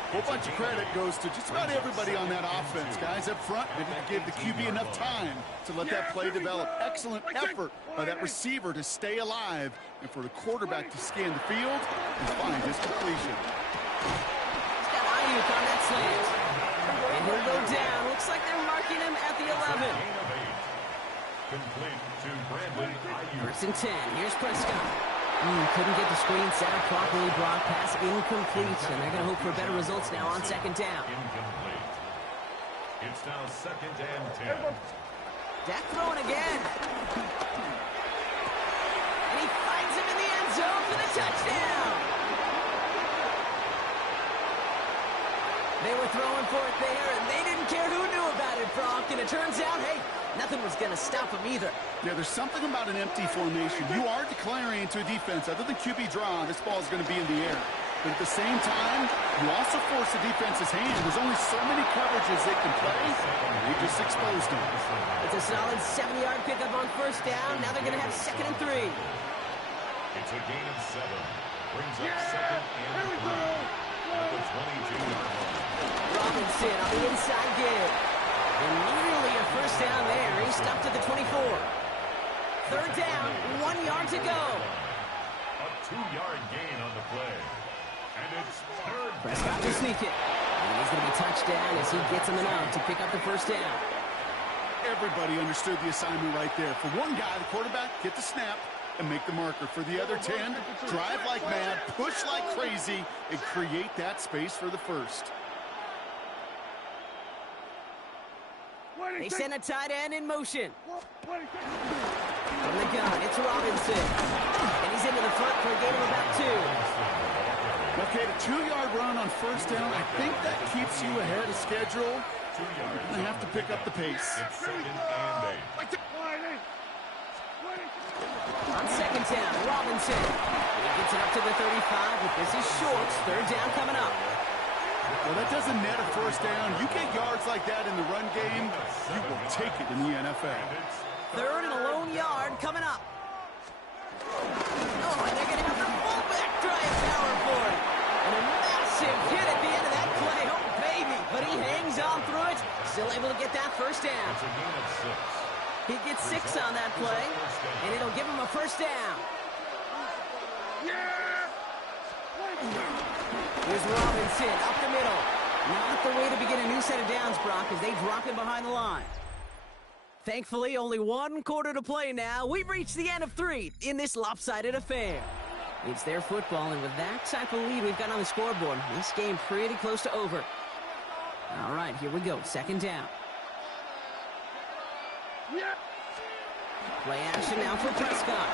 A whole bunch of credit goes to just about everybody on that offense. Guys up front, maybe to give the QB enough time to let that play develop. Excellent effort by that receiver to stay alive and for the quarterback to scan the field and find his completion. He's got Ayuk on that slant. And he'll go down. Looks like they're marking him at the 11. Complete to Brandon Ayuk. 1st and 10. Here's Prescott. Couldn't get the screen set up properly. Brock pass incomplete. And they're going to hope for better results now on 2nd down. Incomplete. It's now 2nd and 10. Dak throwing again. And he finds him in the end zone for the touchdown. They were throwing for it there, and they didn't care who knew about it, Brock. And it turns out, hey, nothing was going to stop him either. Yeah, there's something about an empty formation. You are declaring to a defense, other than QB draw, this ball is going to be in the air. But at the same time, you also force the defense's hand. There's only so many coverages they can play, and they just exposed them. It's a solid 7-yard pickup on 1st down. Now they're going to have 2nd and 3. It's a gain of 7. Brings up 2nd and 3. At the 22-yard line. Robinson on the inside give. And nearly a first down there. He stopped at the 24. 3rd down, 1 yard to go. A 2-yard gain on the play. And it's 3rd down. Prescott will sneak it. And he's going to be touched down as he gets him enough to pick up the 1st down. Everybody understood the assignment right there. For one guy, the quarterback, get the snap and make the marker. For the other 10, drive like mad, push like crazy, and create that space for the 1st. They send a tight end in motion. From the gun, it's Robinson. And he's into the front for a gain of about 2. Okay, the 2-yard run on 1st down, I think that keeps you ahead of schedule. You're going to have to pick up the pace. It's 2nd and 8. On 2nd down, Robinson. He gets it up to the 35, but this is short. 3rd down coming up. Well, that doesn't net a 1st down. You get yards like that in the run game, you will take it in the NFL. 3rd and a lone yard coming up. Oh, and they're going to have the fullback drive power for it. And a massive hit at the end of that play. Oh, baby. But he hangs on through it. Still able to get that 1st down. It's a gain of 6. He gets 6 on that play, and it'll give him a 1st down. Here's Robinson up the middle. Not the way to begin a new set of downs, Brock, as they drop in behind the line. Thankfully, only one quarter to play now. We've reached the end of 3 in this lopsided affair. It's their football, and with that type of lead we've got on the scoreboard, this game pretty close to over. All right, here we go. Second down. Play action now for Prescott.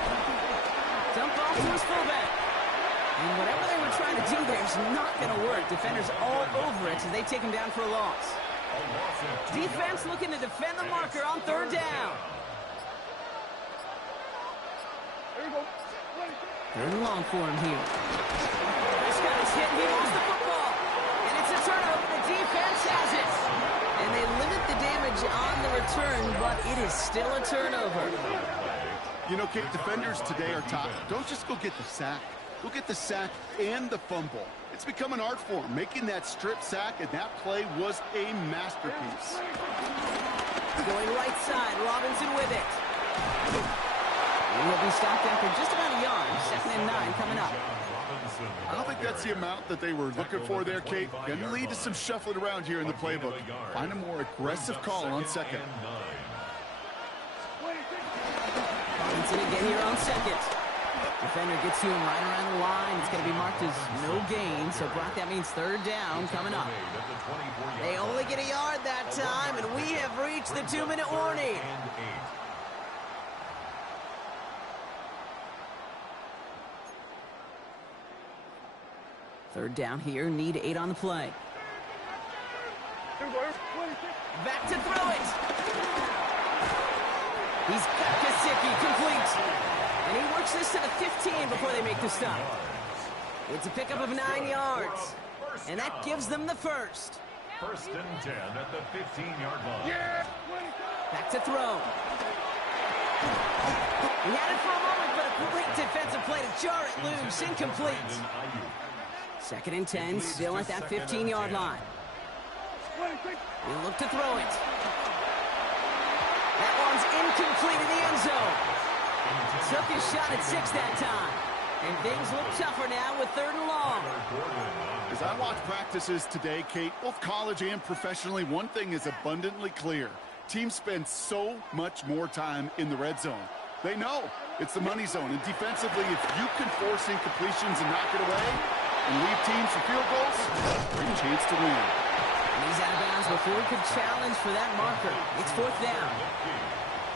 Dump off to his fullback. And whatever they were trying to do there is not going to work. Defenders all over it as they take him down for a loss. Defense looking to defend the marker on third down. Third and long for him here. Prescott is hit and he lost the football. And it's a turnover. The defense has it. And they limit the damage on the return, but it is still a turnover. You know, Kate, defenders today are taught, don't just go get the sack. Go get the sack and the fumble. It's become an art form, making that strip sack, and that play was a masterpiece. Going right side, Robinson with it. He'll be stopped after just about a yard. 2nd and 9 coming up. I don't think that's the amount that they were looking for there, Kate. Going to lead to some shuffling around here in the playbook. Find a more aggressive call on second. Robinson again here on second. Defender gets to him right around the line. It's going to be marked as no gain. So, Brock, that means third down coming up. They only get a yard that time, and we have reached the 2-minute warning. Third down here, need 8 on the play. Back to throw it. He's got Gesicki complete. And he works this to the 15 before they make the stop. It's a pickup of 9 yards. And that gives them the first. 1st and 10 at the 15-yard line. Back to throw. He had it for a moment, but a great defensive play to jar it loose. Incomplete. 2nd and 10, still at that 15-yard line. He'll look to throw it. That one's incomplete in the end zone. Took his shot at 6 that time. And things look tougher now with 3rd and long. As I watch practices today, Kate, both college and professionally, one thing is abundantly clear. Teams spend so much more time in the red zone. They know it's the money zone. And defensively, if you can force incompletions and knock it away and leave teams for field goals, great chance to win. And he's out of bounds before he could challenge for that marker. It's 4th down.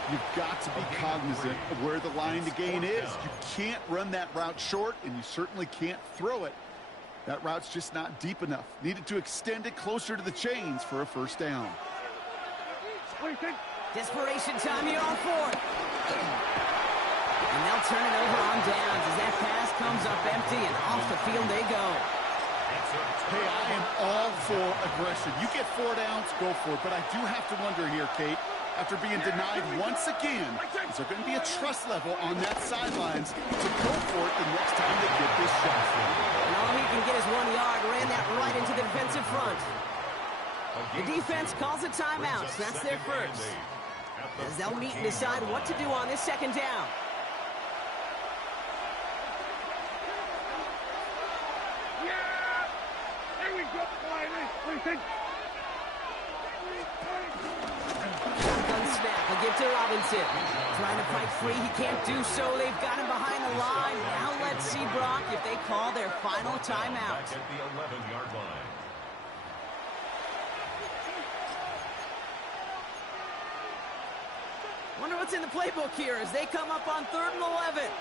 You've got to be cognizant of where the line to gain is. You can't run that route short, and you certainly can't throw it. That route's just not deep enough. Needed to extend it closer to the chains for a first down. Desperation time here on 4th. And they'll turn it over on downs as that pass comes up empty, and off the field they go. Hey, I am all for aggression. You get 4 downs, go for it. But I do have to wonder here, Kate, after being denied once again, is there going to be a trust level on that sidelines to go for it the next time they get this shot? And all he can get is 1 yard, ran that right into the defensive front. The defense calls a timeout, so that's their first. As they'll meet and decide what to do on this 2nd down. Shotgun snap, they'll give to Robinson. Trying to fight free, he can't do so. They've got him behind the line. Now let's see, Brock, if they call their final timeout. At the 11-yard line. Wonder what's in the playbook here as they come up on 3rd and 11.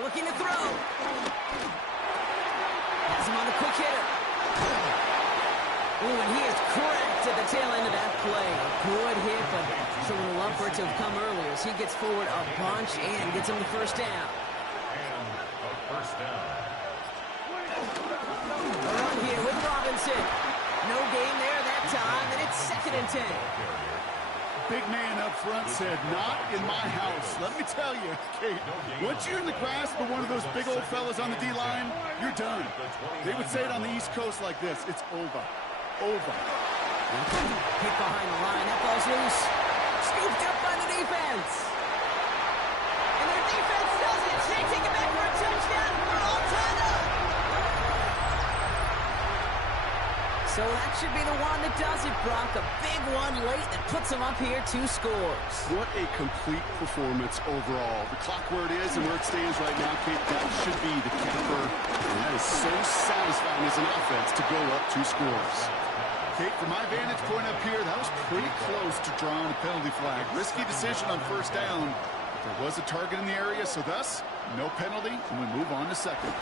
Looking to throw. Has him on the quick hitter. Ooh, and he is cracked at the tail end of that play. A good hit, but sure would love for it to have come earlier as he gets forward a bunch and gets him the first down. And a first down. A run here with Robinson. No gain there that time, and it's 2nd and 10. Big man up front said, not in my house. Let me tell you, Kate, once you're in the grasp of one of those big old fellas on the D-line, you're done. They would say it on the East Coast like this, it's over. Over. Hit behind the line, that ball's loose. Scooped up by the defense. And their So that should be the one that does it, Brock. A big one late that puts them up here 2 scores. What a complete performance overall. The clock where it is and where it stands right now, Kate, that should be the capper. And that is so satisfying as an offense to go up 2 scores. Kate, from my vantage point up here, that was pretty close to drawing a penalty flag. Risky decision on first down. There was a target in the area, so thus, no penalty, and we move on to second.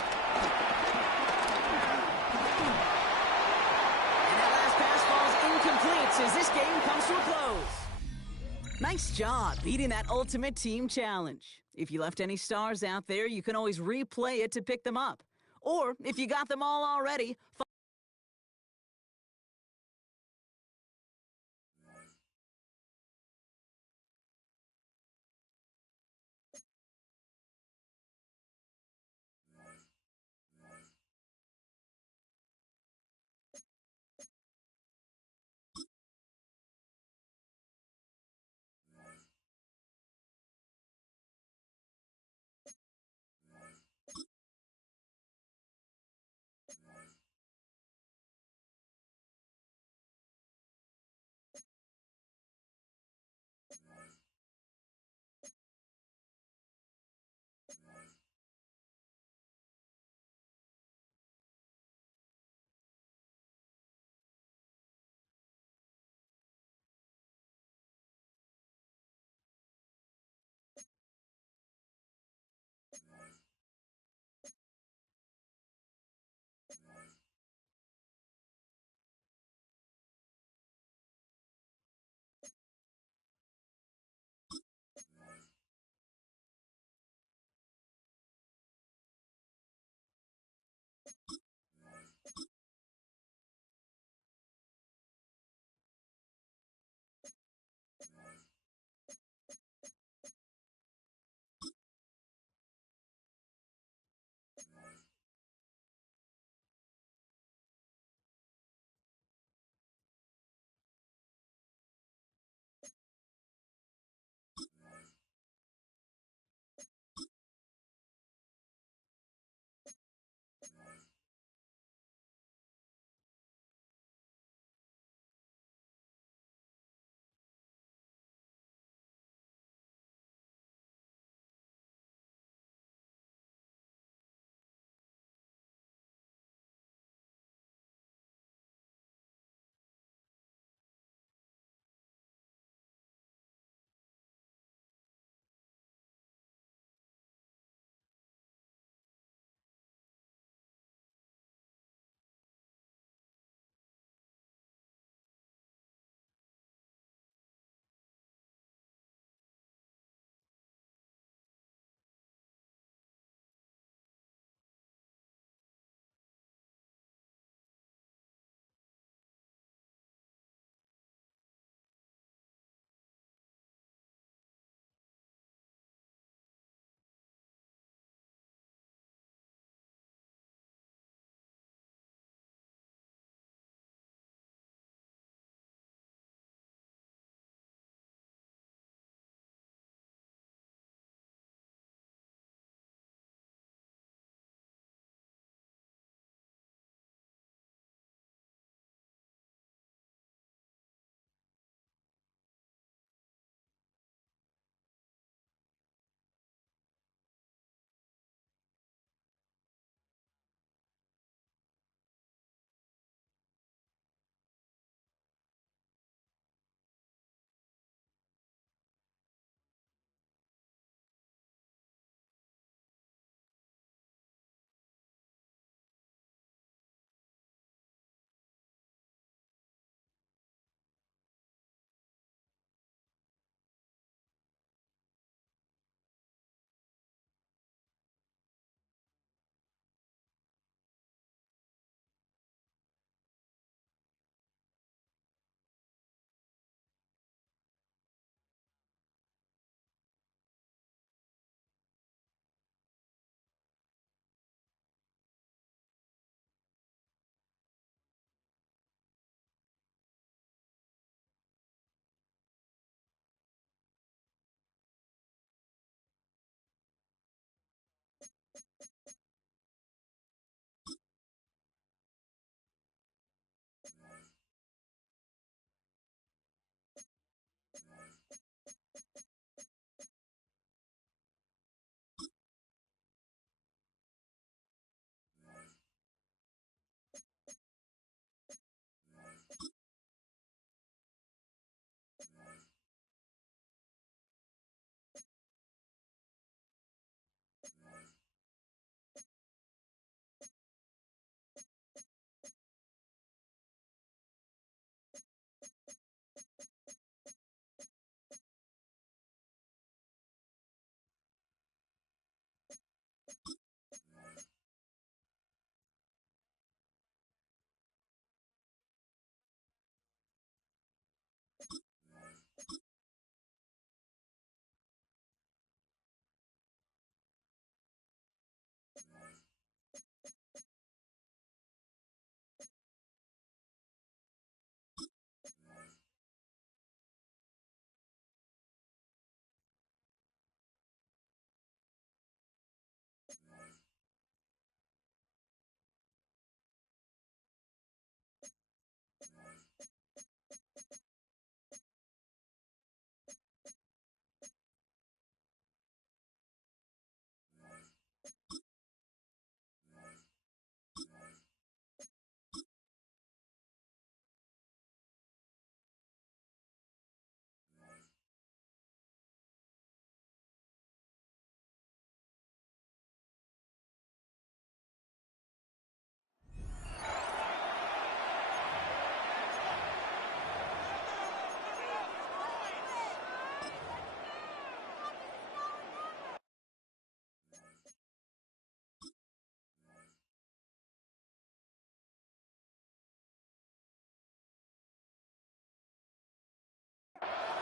Incomplete as this game comes to a close. Nice job beating that ultimate team challenge. If you left any stars out there, you can always replay it to pick them up. Or if you got them all already,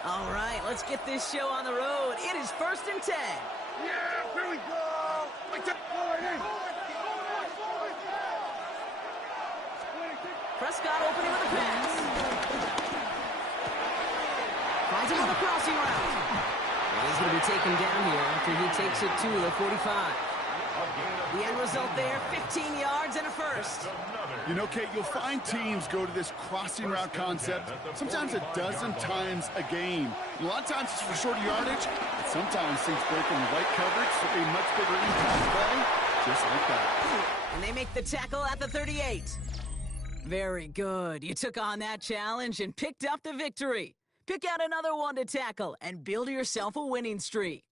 All right, let's get this show on the road. It is 1st and 10. Yeah, here we go. Prescott opening with a pass. Finds him on the crossing route. And he's going to be taken down here after he takes it to the 45. The end result there, 15 yards and a first. You know, Kate, you'll find teams go to this crossing route concept sometimes a dozen times a game. A lot of times it's for shorter yardage, but sometimes things break in the right coverage for a much bigger impact play, just like that. And they make the tackle at the 38. Very good. You took on that challenge and picked up the victory. Pick out another one to tackle and build yourself a winning streak.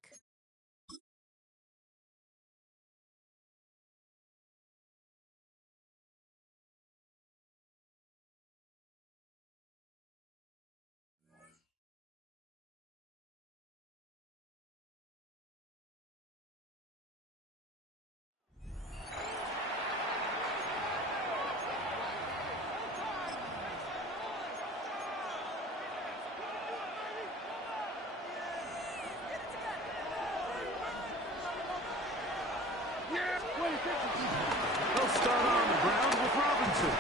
They'll start on the ground with Robinson.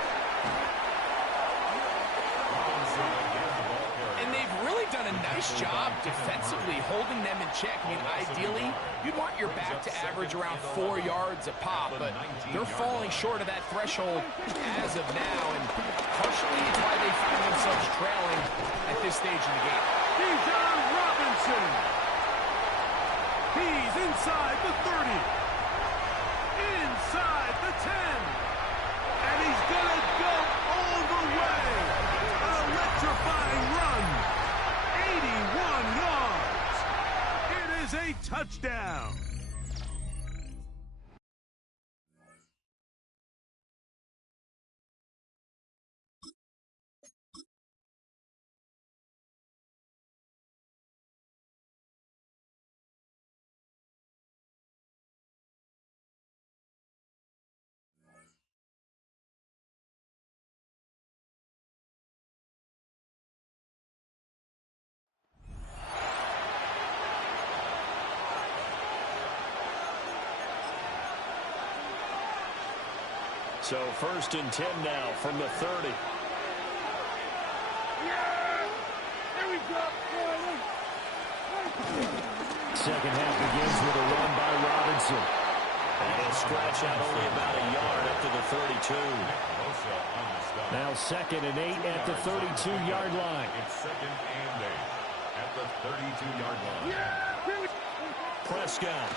And they've really done a nice job defensively holding them in check. I mean, ideally, you'd want your back to average around 4 yards a pop, but they're falling short of that threshold as of now, and partially it's why they find themselves trailing at this stage in the game. Bijan Robinson. He's inside the 30. Inside the 10. And he's going to go all the way. An electrifying run. 81 yards. It is a touchdown. So 1st and 10 now from the 30. Second half begins with a run by Robinson. And he'll stretch out only about a yard up to the 32. Now 2nd and 8 at the 32-yard line. It's 2nd and 8 at the 32-yard line. Prescott.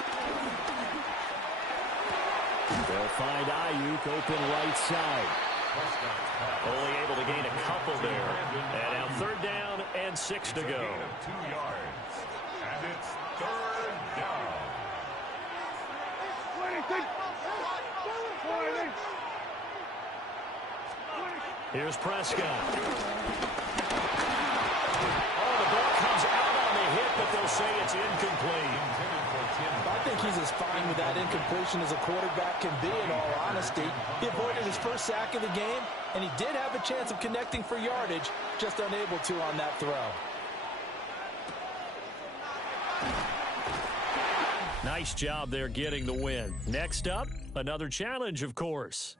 They'll find Ayuk open right side. Only able to gain a couple there. And now 3rd down and 6 to go. 2 yards. And it's 3rd down. Here's Prescott. Oh, the ball comes out on the hit, but they'll say it's incomplete. I think he's as fine with that incompletion as a quarterback can be, in all honesty. He avoided his first sack of the game, and he did have a chance of connecting for yardage, just unable to on that throw. Nice job there getting the win. Next up, another challenge, of course.